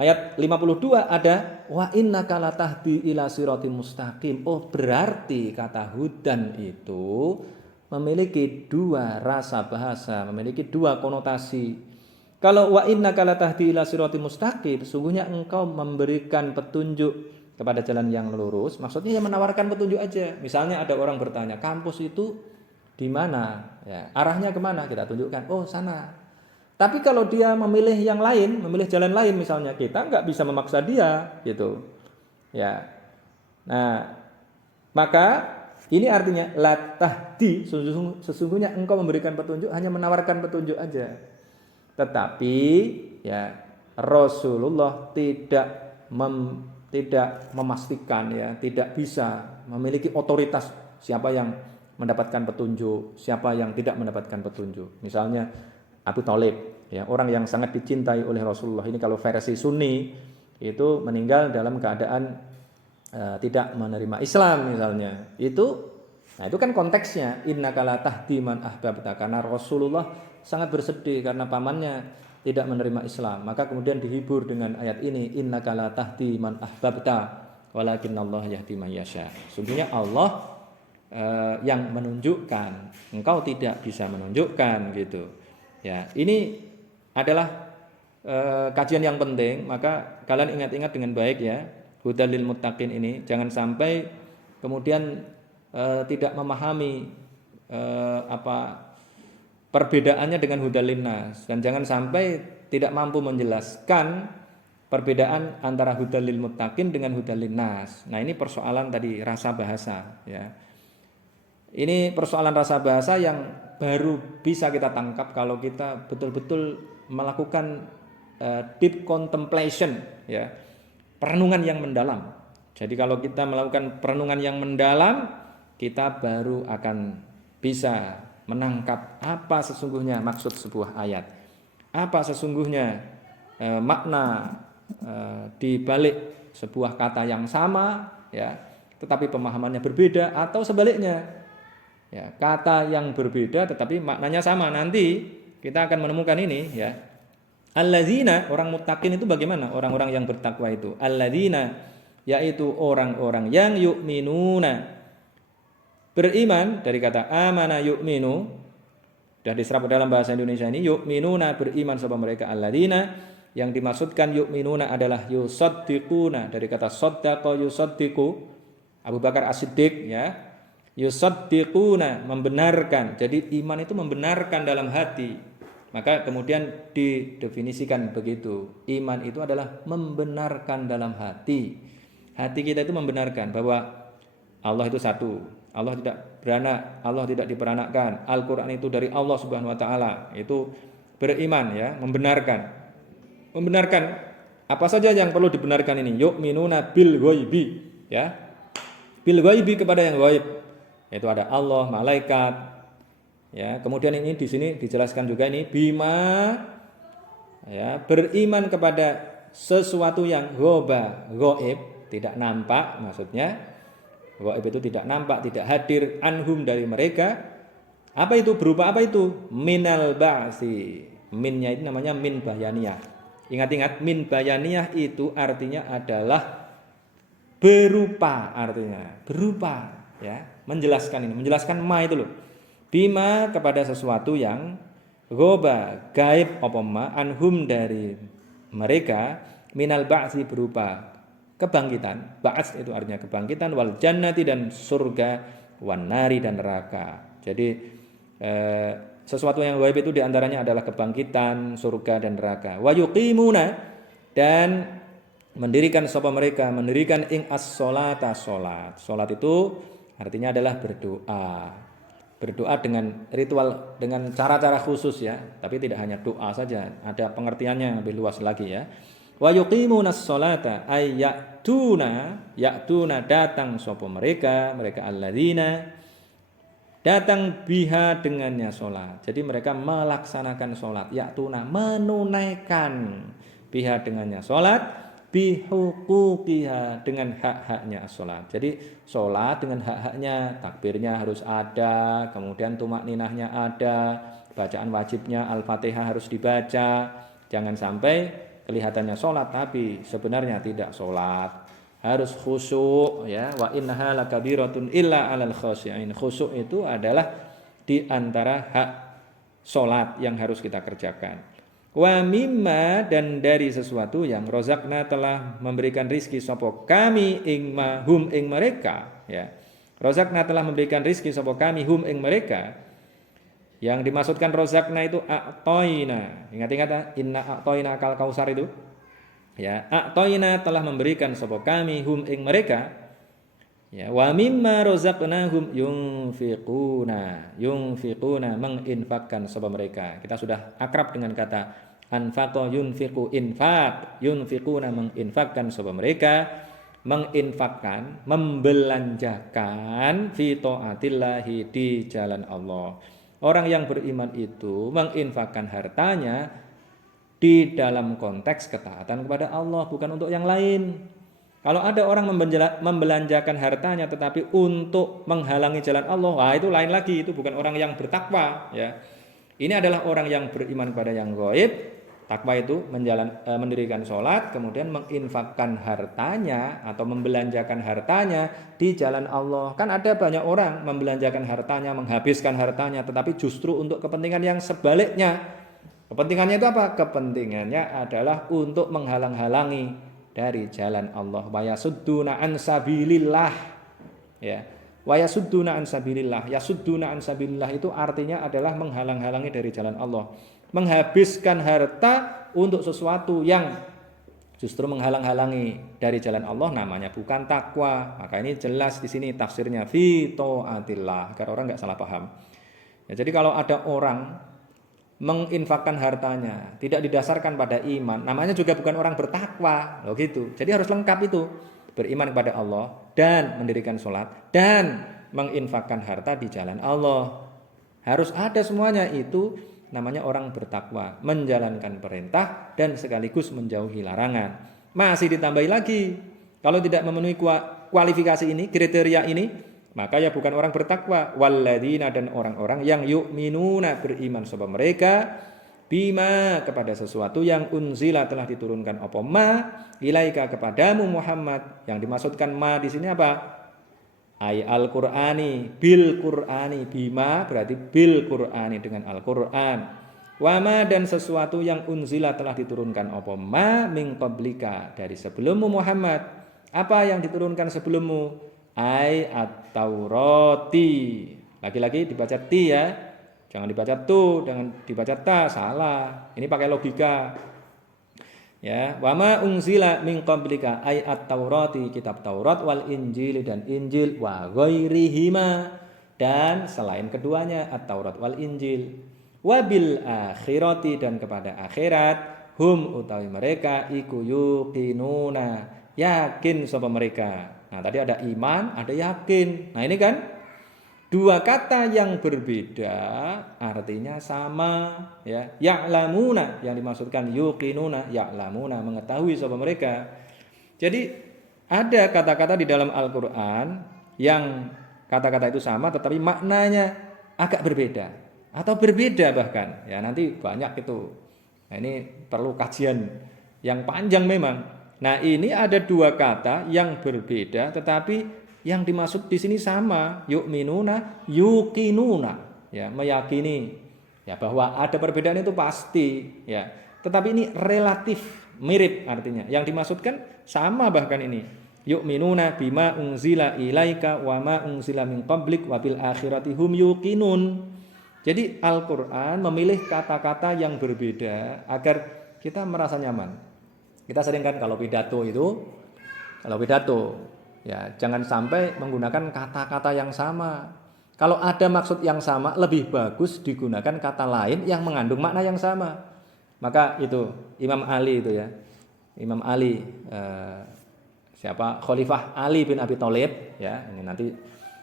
ayat 52 ada wa innaka la tahdi ila siratim mustaqim. Berarti kata hudan itu memiliki dua rasa bahasa, memiliki dua konotasi. Kalau wa innaka la tahdi ila siratim mustaqim, sesungguhnya engkau memberikan petunjuk kepada jalan yang lurus, maksudnya yang menawarkan petunjuk aja. Misalnya ada orang bertanya, kampus itu di mana? Ya, arahnya kemana? Kita tunjukkan, sana. Tapi kalau dia memilih yang lain, memilih jalan lain misalnya, kita nggak bisa memaksa dia, gitu. Ya, nah, maka ini artinya la tahdi, sesungguhnya engkau memberikan petunjuk, hanya menawarkan petunjuk aja. Tetapi ya Rasulullah tidak memastikan, ya, tidak bisa memiliki otoritas siapa yang mendapatkan petunjuk, siapa yang tidak mendapatkan petunjuk. Misalnya Abu Thalib, ya, orang yang sangat dicintai oleh Rasulullah. Ini kalau versi Sunni itu meninggal dalam keadaan tidak menerima Islam misalnya. Nah itu kan konteksnya innaka la tahdi man ahbabta, karena Rasulullah sangat bersedih karena pamannya tidak menerima Islam. Maka kemudian dihibur dengan ayat ini, innaka la tahdi man ahbabta walakinnallaha yahdi man yasha. Sungguhnya Allah yang menunjukkan, engkau tidak bisa menunjukkan gitu. Ya, ini adalah kajian yang penting, maka kalian ingat-ingat dengan baik ya, hudal lil muttaqin ini, jangan sampai kemudian tidak memahami perbedaannya dengan hudal linnas, dan jangan sampai tidak mampu menjelaskan perbedaan antara hudal lil muttaqin dengan hudal linnas. Nah, ini persoalan tadi rasa bahasa ya. Ini persoalan rasa bahasa yang baru bisa kita tangkap kalau kita betul-betul melakukan deep contemplation, ya, perenungan yang mendalam. Jadi kalau kita melakukan perenungan yang mendalam, kita baru akan bisa menangkap apa sesungguhnya maksud sebuah ayat, apa sesungguhnya makna di balik sebuah kata yang sama, ya, tetapi pemahamannya berbeda, atau sebaliknya. Ya, kata yang berbeda tetapi maknanya sama. Nanti kita akan menemukan ini ya. Alladzina, orang muttaqin itu bagaimana? Orang-orang yang bertakwa itu. Alladzina, yaitu orang-orang yang yu'minuna, beriman, dari kata amana yu'minu, sudah diserap dalam bahasa Indonesia ini, yu'minuna, beriman sama mereka. Alladzina, yang dimaksudkan yu'minuna adalah yusaddiquna, dari kata saddaqa yusaddiqu, Abu Bakar As-Siddiq ya. Yusaddiquna, membenarkan. Jadi iman itu membenarkan dalam hati. Maka kemudian didefinisikan begitu. Iman itu adalah membenarkan dalam hati. Hati kita itu membenarkan bahwa Allah itu satu. Allah tidak beranak, Allah tidak diperanakkan. Al-Qur'an itu dari Allah Subhanahu wa taala. Itu beriman ya, membenarkan. Membenarkan apa saja yang perlu dibenarkan ini? Yu'minuna bil ghaibi ya. Bil ghaibi, kepada yang ghaib. Itu ada Allah, malaikat, ya. Kemudian ini di sini dijelaskan juga ini bima, ya, beriman kepada sesuatu yang ghaib, tidak nampak, maksudnya ghaib itu tidak nampak, tidak hadir, anhum, dari mereka. Apa itu? Berupa apa itu? Minal ba'si. Minnya itu namanya min bayaniyah. Ingat-ingat, min bayaniyah itu artinya adalah berupa, artinya berupa, ya. Menjelaskan ini, menjelaskan ma itu loh. Bima, kepada sesuatu yang Goba gaib apa ma anhum dari mereka minal ba'si berupa kebangkitan. Ba'ats itu artinya kebangkitan, wal jannati dan surga, wan nari dan neraka. Jadi sesuatu yang gaib itu diantaranya adalah kebangkitan, surga dan neraka. Wa yuqimuna dan mendirikan sapa mereka, mendirikan ing as-sholata salat. Salat itu artinya adalah berdoa. Berdoa dengan ritual, dengan cara-cara khusus ya, tapi tidak hanya doa saja, ada pengertiannya yang lebih luas lagi ya. Wa yuqimunas sholata ay ya'tuna datang sapa mereka alladzina datang biha dengannya sholat. Jadi mereka melaksanakan sholat, ya'tuna menunaikan biha dengannya sholat, bihuquqiha dengan hak-haknya sholat. Jadi sholat dengan hak-haknya, takbirnya harus ada, kemudian tumak ninahnya ada, bacaan wajibnya Al-Fatihah harus dibaca. Jangan sampai kelihatannya sholat tapi sebenarnya tidak sholat. Harus khusyuk ya. Wa innaha lakabiratun illa 'alal khashi'in. Khusyuk itu adalah di antara hak sholat yang harus kita kerjakan. Wa mimma dan dari sesuatu yang rozakna telah memberikan rizki sopo kami ing hum ing mereka ya. Rozakna telah memberikan rizki sopo kami hum ing mereka. Yang dimaksudkan rozakna itu a'toina. Ingat-ingat inna a'toina kal kausar itu. Ya, a'toina telah memberikan sopo kami hum ing mereka. Ya, wa mimma rozaknahum yunfiquna menginfakkan sopo mereka. Kita sudah akrab dengan kata anfaqa yunfiqu infaq, yunfiquna menginfakkan sopo mereka, menginfakkan, membelanjakan fi taatillahi di jalan Allah. Orang yang beriman itu menginfakkan hartanya di dalam konteks ketaatan kepada Allah, bukan untuk yang lain. Kalau ada orang membelanjakan hartanya tetapi untuk menghalangi jalan Allah, wah itu lain lagi, itu bukan orang yang bertakwa ya. Ini adalah orang yang beriman kepada yang gaib. Takwa itu mendirikan sholat, kemudian menginfakkan hartanya atau membelanjakan hartanya di jalan Allah. Kan ada banyak orang membelanjakan hartanya, menghabiskan hartanya, tetapi justru untuk kepentingan yang sebaliknya. Kepentingannya itu apa? Kepentingannya adalah untuk menghalang-halangi dari jalan Allah. Wa yasudduna an sabilillah. Ya. Wa yasudduna an sabilillah. Yasudduna an sabilillah itu artinya adalah menghalang-halangi dari jalan Allah. Menghabiskan harta untuk sesuatu yang justru menghalang-halangi dari jalan Allah namanya bukan takwa. Maka ini jelas di sini tafsirnya fi taatillah agar orang enggak salah paham. Ya, jadi kalau ada orang menginfakkan hartanya tidak didasarkan pada iman, namanya juga bukan orang bertakwa. Loh gitu. Jadi harus lengkap itu. Beriman kepada Allah dan mendirikan sholat dan menginfakkan harta di jalan Allah. Harus ada semuanya, itu namanya orang bertakwa, menjalankan perintah dan sekaligus menjauhi larangan. Masih ditambahi lagi, kalau tidak memenuhi kualifikasi ini, kriteria ini, maka ya bukan orang bertakwa. Walladzina dan orang-orang yang yu'minuna beriman sapa mereka bima kepada sesuatu yang unzila telah diturunkan apa ma ilaika kepadamu Muhammad. Yang dimaksudkan ma di sini apa? Ay al-Qur'ani, bil Qur'ani, bima berarti bil Qur'ani dengan Al-Qur'an. Wa ma dan sesuatu yang unzila telah diturunkan apa ma min qablika dari sebelummu Muhammad. Apa yang diturunkan sebelummu? Ay at-Taurati. Lagi-lagi dibaca ti ya. Jangan dibaca tu, jangan dibaca ta, salah. Ini pakai logika. Ya, wa ma unzila min qablika ay at-Taurati, kitab Taurat, wal Injil dan Injil, wa ghairihima dan selain keduanya at-Taurat wal Injil. Wa bil akhirati dan kepada akhirat, hum utawi mereka iku yuqinuna, yakin sapa mereka. Nah, tadi ada iman, ada yakin. Nah, ini kan dua kata yang berbeda artinya sama ya. Ya'lamuna yang dimaksudkan yuqinuna, ya'lamuna mengetahui sapa mereka. Jadi ada kata-kata di dalam Al-Qur'an yang kata-kata itu sama tetapi maknanya agak berbeda atau berbeda bahkan. Ya nanti banyak itu. Nah, ini perlu kajian yang panjang memang. Nah, ini ada dua kata yang berbeda tetapi yang dimaksud di sini sama, yu'minuna, yuqinuna, ya, meyakini Ya, bahwa ada perbedaan itu pasti, ya. Tetapi ini relatif mirip artinya. Yang dimaksudkan sama bahkan ini. Yu'minuna bima unzila ilaika wa ma unzila min qablik wa bil akhirati hum yuqinun. Jadi Al-Qur'an memilih kata-kata yang berbeda agar kita merasa nyaman. Kita sering kan kalau pidato, ya jangan sampai menggunakan kata-kata yang sama. Kalau ada maksud yang sama, lebih bagus digunakan kata lain yang mengandung makna yang sama. Maka itu Imam Ali itu ya, Imam Ali Khalifah Ali bin Abi Thalib ya. Ini nanti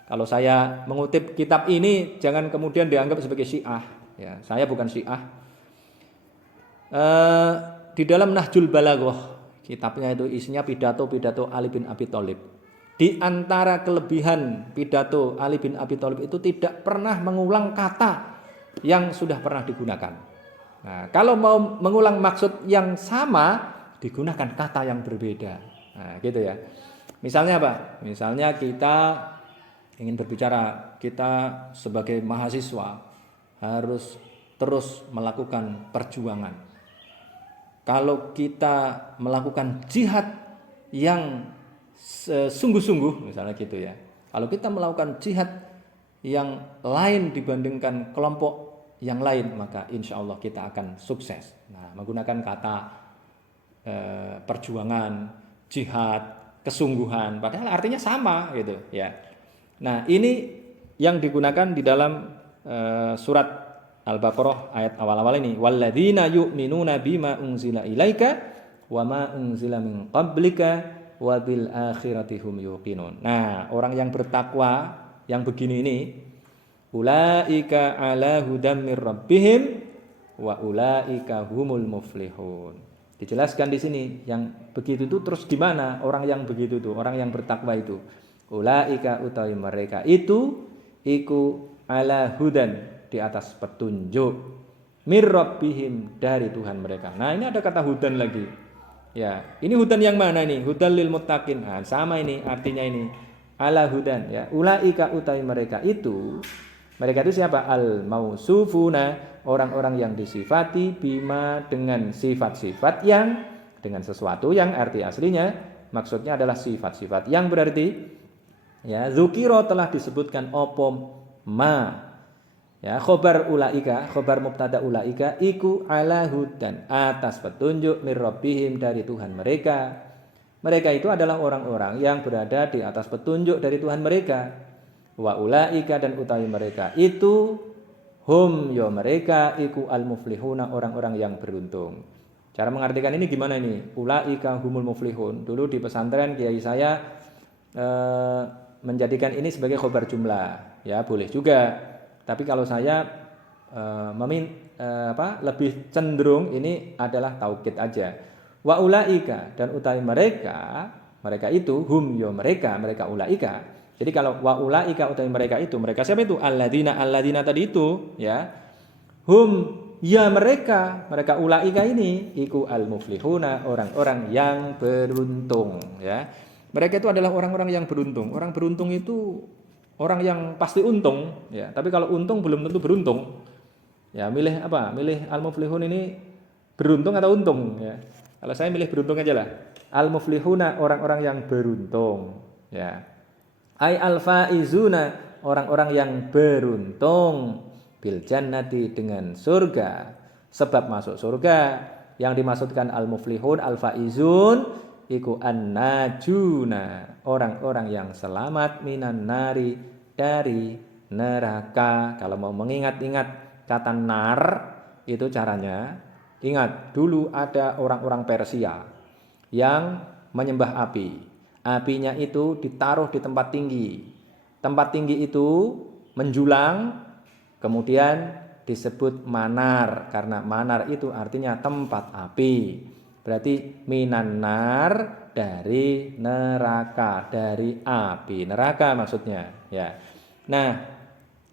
kalau saya mengutip kitab ini jangan kemudian dianggap sebagai Syiah. Ya, saya bukan Syiah. Di dalam Nahjul Balaghah, kitabnya itu isinya pidato-pidato Ali bin Abi Thalib. Di antara kelebihan pidato Ali bin Abi Thalib itu tidak pernah mengulang kata yang sudah pernah digunakan. Nah, kalau mau mengulang maksud yang sama, digunakan kata yang berbeda. Nah, gitu ya. Misalnya apa? Misalnya kita ingin berbicara, kita sebagai mahasiswa harus terus melakukan perjuangan. Kalau kita melakukan jihad yang sungguh-sungguh misalnya gitu ya. Kalau kita melakukan jihad yang lain dibandingkan kelompok yang lain, maka insya Allah kita akan sukses. Nah, menggunakan kata perjuangan, jihad, kesungguhan, padahal artinya sama gitu ya. Nah, ini yang digunakan di dalam surat Al-Baqarah ayat awal-awal ini. Walladzina yu'minuna bima unzila ilaika wa ma unzila min qablika wabil akhirati hum yuqinun. Nah, orang yang bertakwa yang begini ini, ulaika ala hudam mir rabbihim wa ulaika humul muflihun. Dijelaskan di sini yang begitu itu terus di mana orang yang begitu itu, orang yang bertakwa itu. Ulaika utawi mereka itu iku ala hudan di atas petunjuk mir rabbihim dari Tuhan mereka. Nah, ini ada kata hudan lagi. Ya, ini hudan yang mana nih? Hudan lil muttaqin. Nah, sama ini artinya ini. Ala hudan ya. Ulaika utawi mereka itu siapa? Al mausufuna, orang-orang yang disifati bima dengan sifat-sifat yang dengan sesuatu yang arti aslinya maksudnya adalah sifat-sifat yang berarti ya dzukira telah disebutkan opo ma. Ya, khobar ulaika, khobar mubtada ulaika iku ala hudan, atas petunjuk mir rabbihim dari Tuhan mereka. Mereka itu adalah orang-orang yang berada di atas petunjuk dari Tuhan mereka. Wa ulaika dan utawi mereka itu hum ya mereka iku al muflihuna, orang-orang yang beruntung. Cara mengartikan ini gimana ini? Ulaika humul muflihun. Dulu di pesantren kiai saya menjadikan ini sebagai khobar jumlah. Ya, boleh juga. Tapi kalau saya lebih cenderung ini adalah taukid aja. Wa ulaika dan utawi mereka itu hum ya mereka ulaika. Jadi kalau wa ulaika utawi mereka siapa itu? Alladzina tadi itu ya. Hum ya mereka ulaika ini iku al muflihuna, orang-orang yang beruntung ya. Mereka itu adalah orang-orang yang beruntung. Orang beruntung itu orang yang pasti untung ya, tapi kalau untung belum tentu beruntung. Ya, milih apa? Milih al-muflihun ini beruntung atau untung ya. Kalau saya milih beruntung aja lah. Al-muflihuna, orang-orang yang beruntung ya. Ai al-faizuna, orang-orang yang beruntung bil jannati dengan surga. Sebab masuk surga yang dimaksudkan al-muflihun, al-faizun iku an-najuna, orang-orang yang selamat minan nari, dari neraka. Kalau mau mengingat-ingat kata nar itu caranya, ingat dulu ada orang-orang Persia yang menyembah api. Apinya itu ditaruh di tempat tinggi. Tempat tinggi itu menjulang, kemudian disebut manar karena manar itu artinya tempat api. Berarti minanar dari neraka, dari api neraka maksudnya ya. Nah,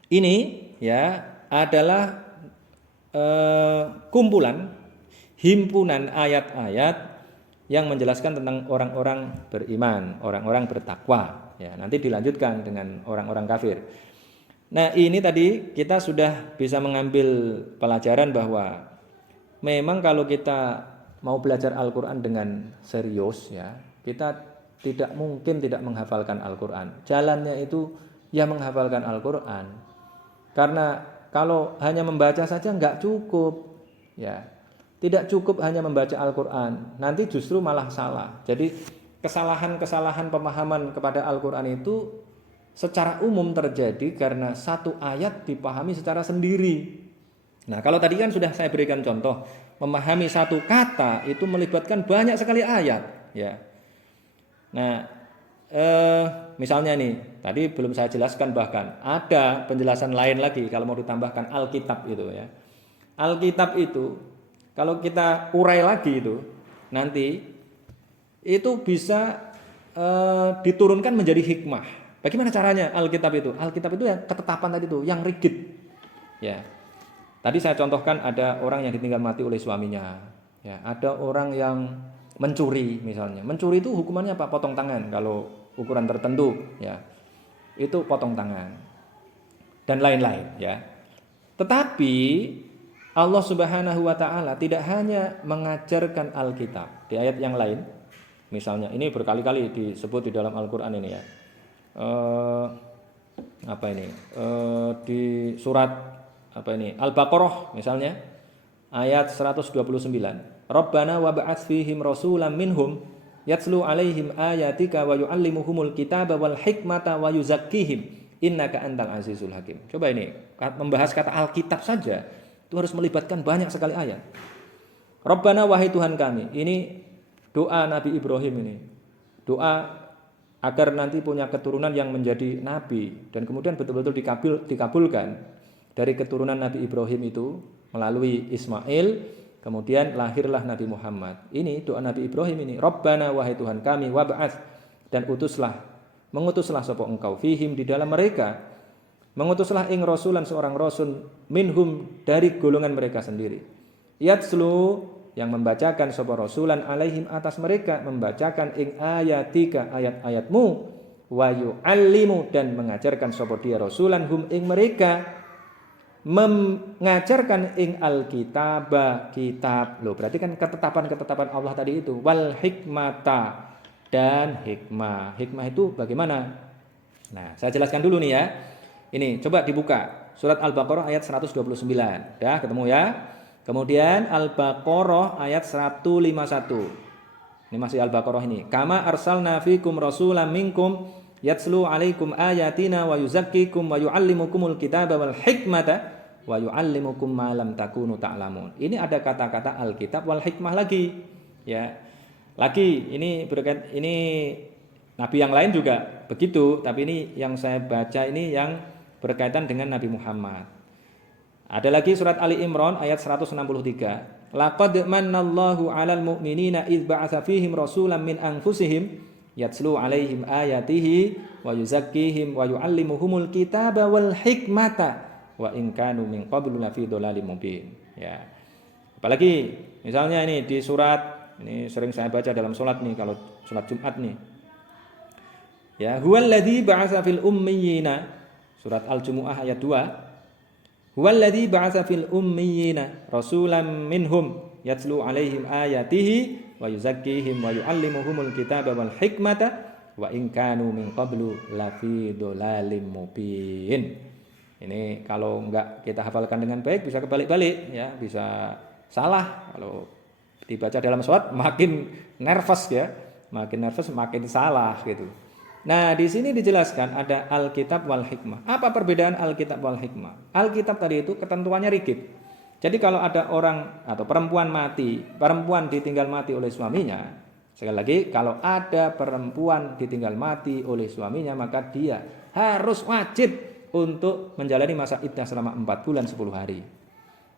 ini ya adalah kumpulan himpunan ayat-ayat yang menjelaskan tentang orang-orang beriman, orang-orang bertakwa ya. Nanti dilanjutkan dengan orang-orang kafir. Nah, ini tadi kita sudah bisa mengambil pelajaran bahwa memang kalau kita mau belajar Al-Qur'an dengan serius ya, kita tidak mungkin tidak menghafalkan Al-Qur'an. Jalannya itu ya menghafalkan Al-Qur'an. Karena kalau hanya membaca saja nggak cukup ya. Tidak cukup hanya membaca Al-Qur'an. Nanti justru malah salah. Jadi kesalahan-kesalahan pemahaman kepada Al-Qur'an itu secara umum terjadi karena satu ayat dipahami secara sendiri. Nah, kalau tadi kan sudah saya berikan contoh, memahami satu kata itu melibatkan banyak sekali ayat, ya. Nah, misalnya nih, tadi belum saya jelaskan bahkan ada penjelasan lain lagi kalau mau ditambahkan Alkitab itu ya. Alkitab itu kalau kita urai lagi itu nanti itu bisa diturunkan menjadi hikmah. Bagaimana caranya Alkitab itu? Alkitab itu ya ketetapan tadi itu yang rigid. Ya. Tadi saya contohkan ada orang yang ditinggal mati oleh suaminya. Ya, ada orang yang mencuri misalnya. Mencuri itu hukumannya apa? Potong tangan kalau ukuran tertentu, ya. Itu potong tangan. Dan lain-lain, ya. Tetapi Allah Subhanahu wa taala tidak hanya mengajarkan Alkitab. Di ayat yang lain, misalnya ini berkali-kali disebut di dalam Al-Qur'an ini ya. Di surat Al-Baqarah misalnya ayat 129. Rabbana wab'ats fihim rasulam minhum yatslu alaihim ayatika wa yu'allimuhumul kitaba wal hikmata wa yuzakkihim innaka antal azizul hakim. Coba ini membahas kata Alkitab saja itu harus melibatkan banyak sekali ayat. Rabbana wahai Tuhan kami. Ini doa Nabi Ibrahim ini. Doa agar nanti punya keturunan yang menjadi nabi dan kemudian betul-betul dikabulkan dari keturunan Nabi Ibrahim itu melalui Ismail, kemudian lahirlah Nabi Muhammad. Ini doa Nabi Ibrahim ini, Rabbana wahai Tuhan kami wab'ats dan mengutuslah sapa engkau fihim di dalam mereka, mengutuslah ing rasulan seorang rasul minhum dari golongan mereka sendiri. Yatslu yang membacakan sapa rasulan alaihim atas mereka, membacakan ing ayatika ayat-ayatmu, wa yu'allimu dan mengajarkan sapa dia rasulan hum ing mereka, mengajarkan ing alkitaba kitab. Loh, berarti kan ketetapan-ketetapan Allah tadi itu, wal hikmata dan hikmah. Hikmah itu bagaimana? Nah, saya jelaskan dulu nih ya. Ini coba dibuka surat Al-Baqarah ayat 129. Dah ketemu ya? Kemudian Al-Baqarah ayat 151. Ini masih Al-Baqarah ini. Kama arsalna fikum rasulan minkum yatslu alaikum ayatina wa yuzakkikum wa yuallimukumul kitaba wal hikmata wa yuallimukum ma lam takunu ta'lamun. Ini ada kata-kata Alkitab wal hikmah lagi. Ya. Lagi ini berkait ini nabi yang lain juga begitu, tapi ini yang saya baca ini yang berkaitan dengan Nabi Muhammad. Ada lagi surat Ali Imran ayat 163. Laqad mannallahu 'alal mu'minina idz ba'atsa fihim rasulan min anfusihim yatslu 'alaihim ayatihi wa yuzakkihim wa yu'allimuhumul kitaba wal hikmata wa in kanu min qablu lafi dhalalim mubin. Ya. Apalagi misalnya ini di surat ini sering saya baca dalam salat nih kalau salat Jumat nih. Ya, huwallazi ba'atsa fil ummiyina surat Al-Jumu'ah ayat 2. Huwallazi ba'atsa fil ummiyina rasulan minhum yatslu 'alaihim ayatihi wa yuzakkihim wa yu'allimuhumul kitaba wal hikmata wa in kanu min qablu lafi dhalalim mubin. Ini kalau enggak kita hafalkan dengan baik bisa kebalik-balik ya, bisa salah. Kalau dibaca dalam salat makin nervous ya, makin salah gitu. Nah, di sini dijelaskan ada Alkitab wal hikmah. Apa perbedaan Alkitab wal hikmah? Alkitab tadi itu ketentuannya rigid. Jadi kalau ada orang atau perempuan ditinggal mati oleh suaminya, sekali lagi kalau ada perempuan ditinggal mati oleh suaminya maka dia harus wajib untuk menjalani masa iddah selama 4 bulan 10 hari.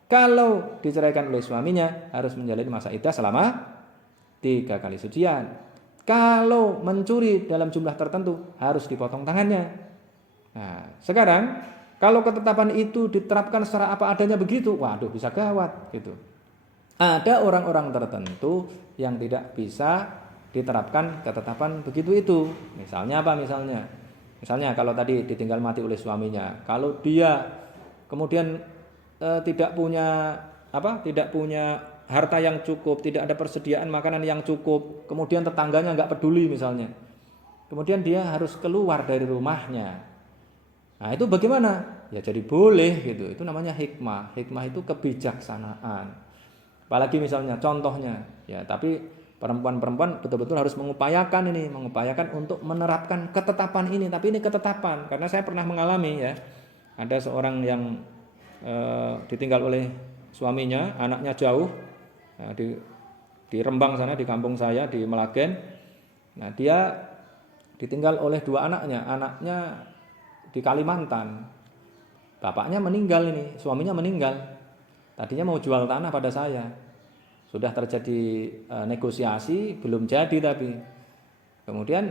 Kalau diceraikan oleh suaminya harus menjalani masa iddah selama 3 kali sucian. Kalau mencuri dalam jumlah tertentu harus dipotong tangannya. Nah, sekarang kalau ketetapan itu diterapkan secara apa adanya begitu, waduh bisa gawat gitu. Ada orang-orang tertentu yang tidak bisa diterapkan ketetapan begitu itu. Misalnya apa misalnya? Misalnya kalau tadi ditinggal mati oleh suaminya, kalau dia kemudian tidak punya harta yang cukup, tidak ada persediaan makanan yang cukup, kemudian tetangganya nggak peduli misalnya, kemudian dia harus keluar dari rumahnya. Nah itu bagaimana? Ya jadi boleh gitu. Itu namanya hikmah. Hikmah itu kebijaksanaan. Apalagi misalnya contohnya, ya tapi perempuan-perempuan betul-betul harus mengupayakan untuk menerapkan ketetapan ini. Tapi ini ketetapan karena saya pernah mengalami ya. Ada seorang yang ditinggal oleh suaminya, anaknya jauh di Rembang sana, di kampung saya di Melagen. Nah dia ditinggal oleh dua anaknya di Kalimantan. Bapaknya meninggal ini, suaminya meninggal. Tadinya mau jual tanah pada saya. Sudah terjadi negosiasi, belum jadi tapi. Kemudian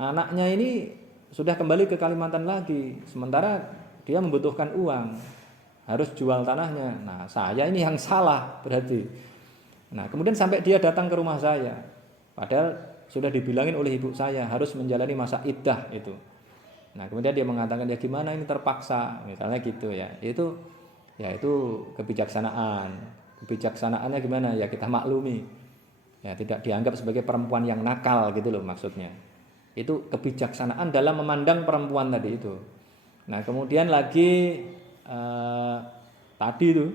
anaknya ini sudah kembali ke Kalimantan lagi. Sementara dia membutuhkan uang. Harus jual tanahnya. Nah, saya ini yang salah berarti. Nah, kemudian sampai dia datang ke rumah saya. Padahal sudah dibilangin oleh ibu saya harus menjalani masa iddah itu. Nah kemudian dia mengatakan ya gimana ini terpaksa misalnya gitu ya. Itu kebijaksanaan. Kebijaksanaannya gimana ya kita maklumi. Ya tidak dianggap sebagai perempuan yang nakal gitu loh maksudnya. Itu kebijaksanaan dalam memandang perempuan tadi itu. Nah kemudian lagi tadi itu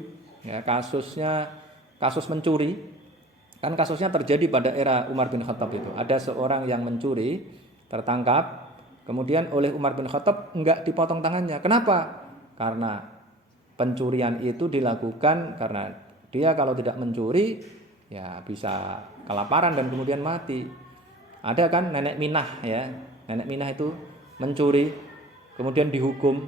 ya kasus mencuri. Kan kasusnya terjadi pada era Umar bin Khattab itu. Ada seorang yang mencuri tertangkap. Kemudian oleh Umar bin Khattab enggak dipotong tangannya. Kenapa? Karena pencurian itu dilakukan karena dia kalau tidak mencuri ya bisa kelaparan dan kemudian mati. Ada kan nenek Minah ya. Nenek Minah itu mencuri kemudian dihukum.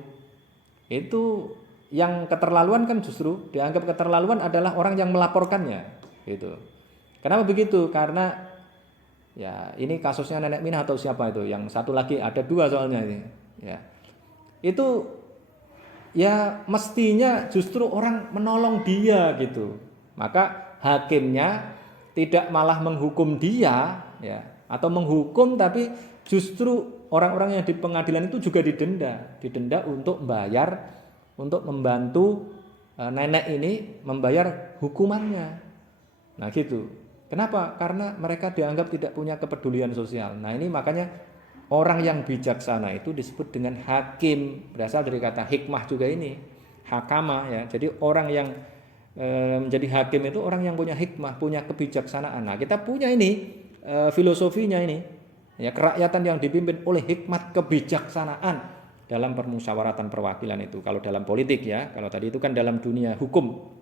Itu yang keterlaluan kan justru dianggap keterlaluan adalah orang yang melaporkannya gitu. Kenapa begitu? Karena ya ini kasusnya nenek Minah atau siapa itu? Yang satu lagi ada dua soalnya ini. Ya. Itu ya mestinya justru orang menolong dia gitu. Maka hakimnya tidak malah menghukum dia ya atau menghukum tapi justru orang-orang yang di pengadilan itu juga didenda untuk bayar untuk membantu nenek ini membayar hukumannya. Nah gitu. Kenapa? Karena mereka dianggap tidak punya kepedulian sosial. Nah ini makanya orang yang bijaksana itu disebut dengan hakim. Berasal dari kata hikmah juga ini. Hakama ya. Jadi orang yang menjadi hakim itu orang yang punya hikmah, punya kebijaksanaan. Nah kita punya ini filosofinya ini. Ya, kerakyatan yang dipimpin oleh hikmat kebijaksanaan dalam permusyawaratan perwakilan itu. Kalau dalam politik ya. Kalau tadi itu kan dalam dunia hukum.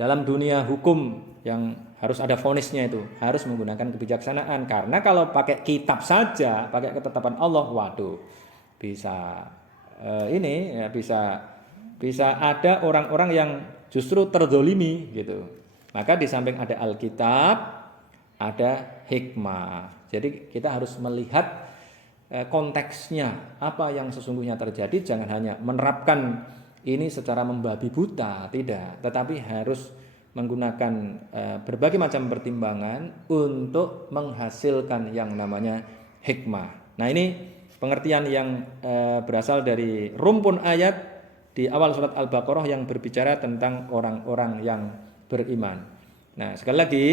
Dalam dunia hukum yang harus ada vonisnya itu harus menggunakan kebijaksanaan karena kalau pakai kitab saja pakai ketetapan Allah waduh bisa bisa ada orang-orang yang justru terzolimi gitu. Maka di samping ada Alkitab ada hikmah. Jadi kita harus melihat konteksnya apa yang sesungguhnya terjadi, jangan hanya menerapkan ini secara membabi buta, tidak, tetapi harus menggunakan berbagai macam pertimbangan untuk menghasilkan yang namanya hikmah. Nah ini pengertian yang berasal dari rumpun ayat di awal surat Al-Baqarah yang berbicara tentang orang-orang yang beriman. Nah sekali lagi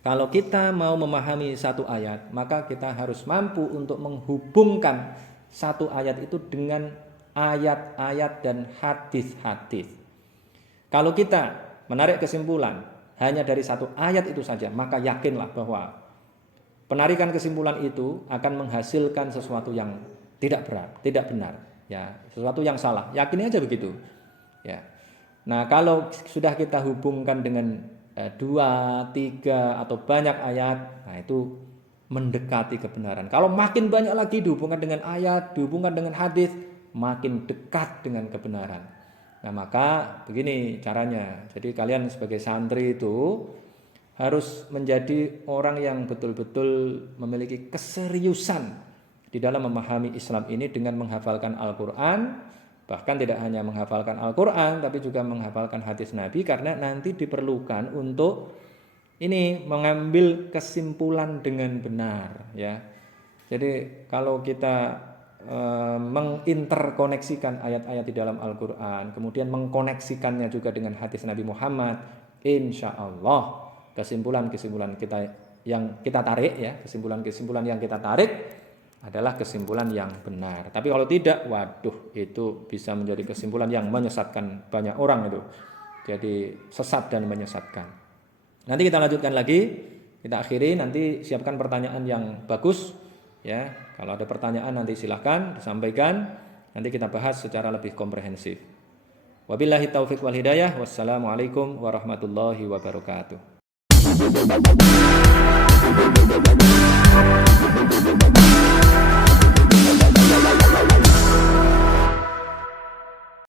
kalau kita mau memahami satu ayat maka kita harus mampu untuk menghubungkan satu ayat itu dengan ayat-ayat dan hadis-hadis. Kalau kita menarik kesimpulan hanya dari satu ayat itu saja, maka yakinlah bahwa penarikan kesimpulan itu akan menghasilkan sesuatu yang tidak benar, ya, sesuatu yang salah. Yakini aja begitu. Ya. Nah, kalau sudah kita hubungkan dengan 2, 3 atau banyak ayat, nah itu mendekati kebenaran. Kalau makin banyak lagi dihubungkan dengan ayat, dihubungkan dengan hadis, makin dekat dengan kebenaran. Nah maka begini caranya. Jadi kalian sebagai santri itu harus menjadi orang yang betul-betul memiliki keseriusan di dalam memahami Islam ini dengan menghafalkan Al-Quran. Bahkan tidak hanya menghafalkan Al-Quran tapi juga menghafalkan hadis Nabi. Karena nanti diperlukan untuk ini mengambil kesimpulan dengan benar ya. Jadi kalau kita menginterkoneksikan ayat-ayat di dalam Al-Quran, kemudian mengkoneksikannya juga dengan hadis Nabi Muhammad, insya Allah kesimpulan-kesimpulan kita yang kita tarik ya, kesimpulan-kesimpulan yang kita tarik adalah kesimpulan yang benar. Tapi kalau tidak, waduh, itu bisa menjadi kesimpulan yang menyesatkan banyak orang itu. Jadi sesat dan menyesatkan. Nanti kita lanjutkan lagi, kita akhiri, nanti siapkan pertanyaan yang bagus ya. Kalau ada pertanyaan nanti silahkan disampaikan, nanti kita bahas secara lebih komprehensif. Wabillahi taufiq wal hidayah. Wassalamualaikum warahmatullahi wabarakatuh.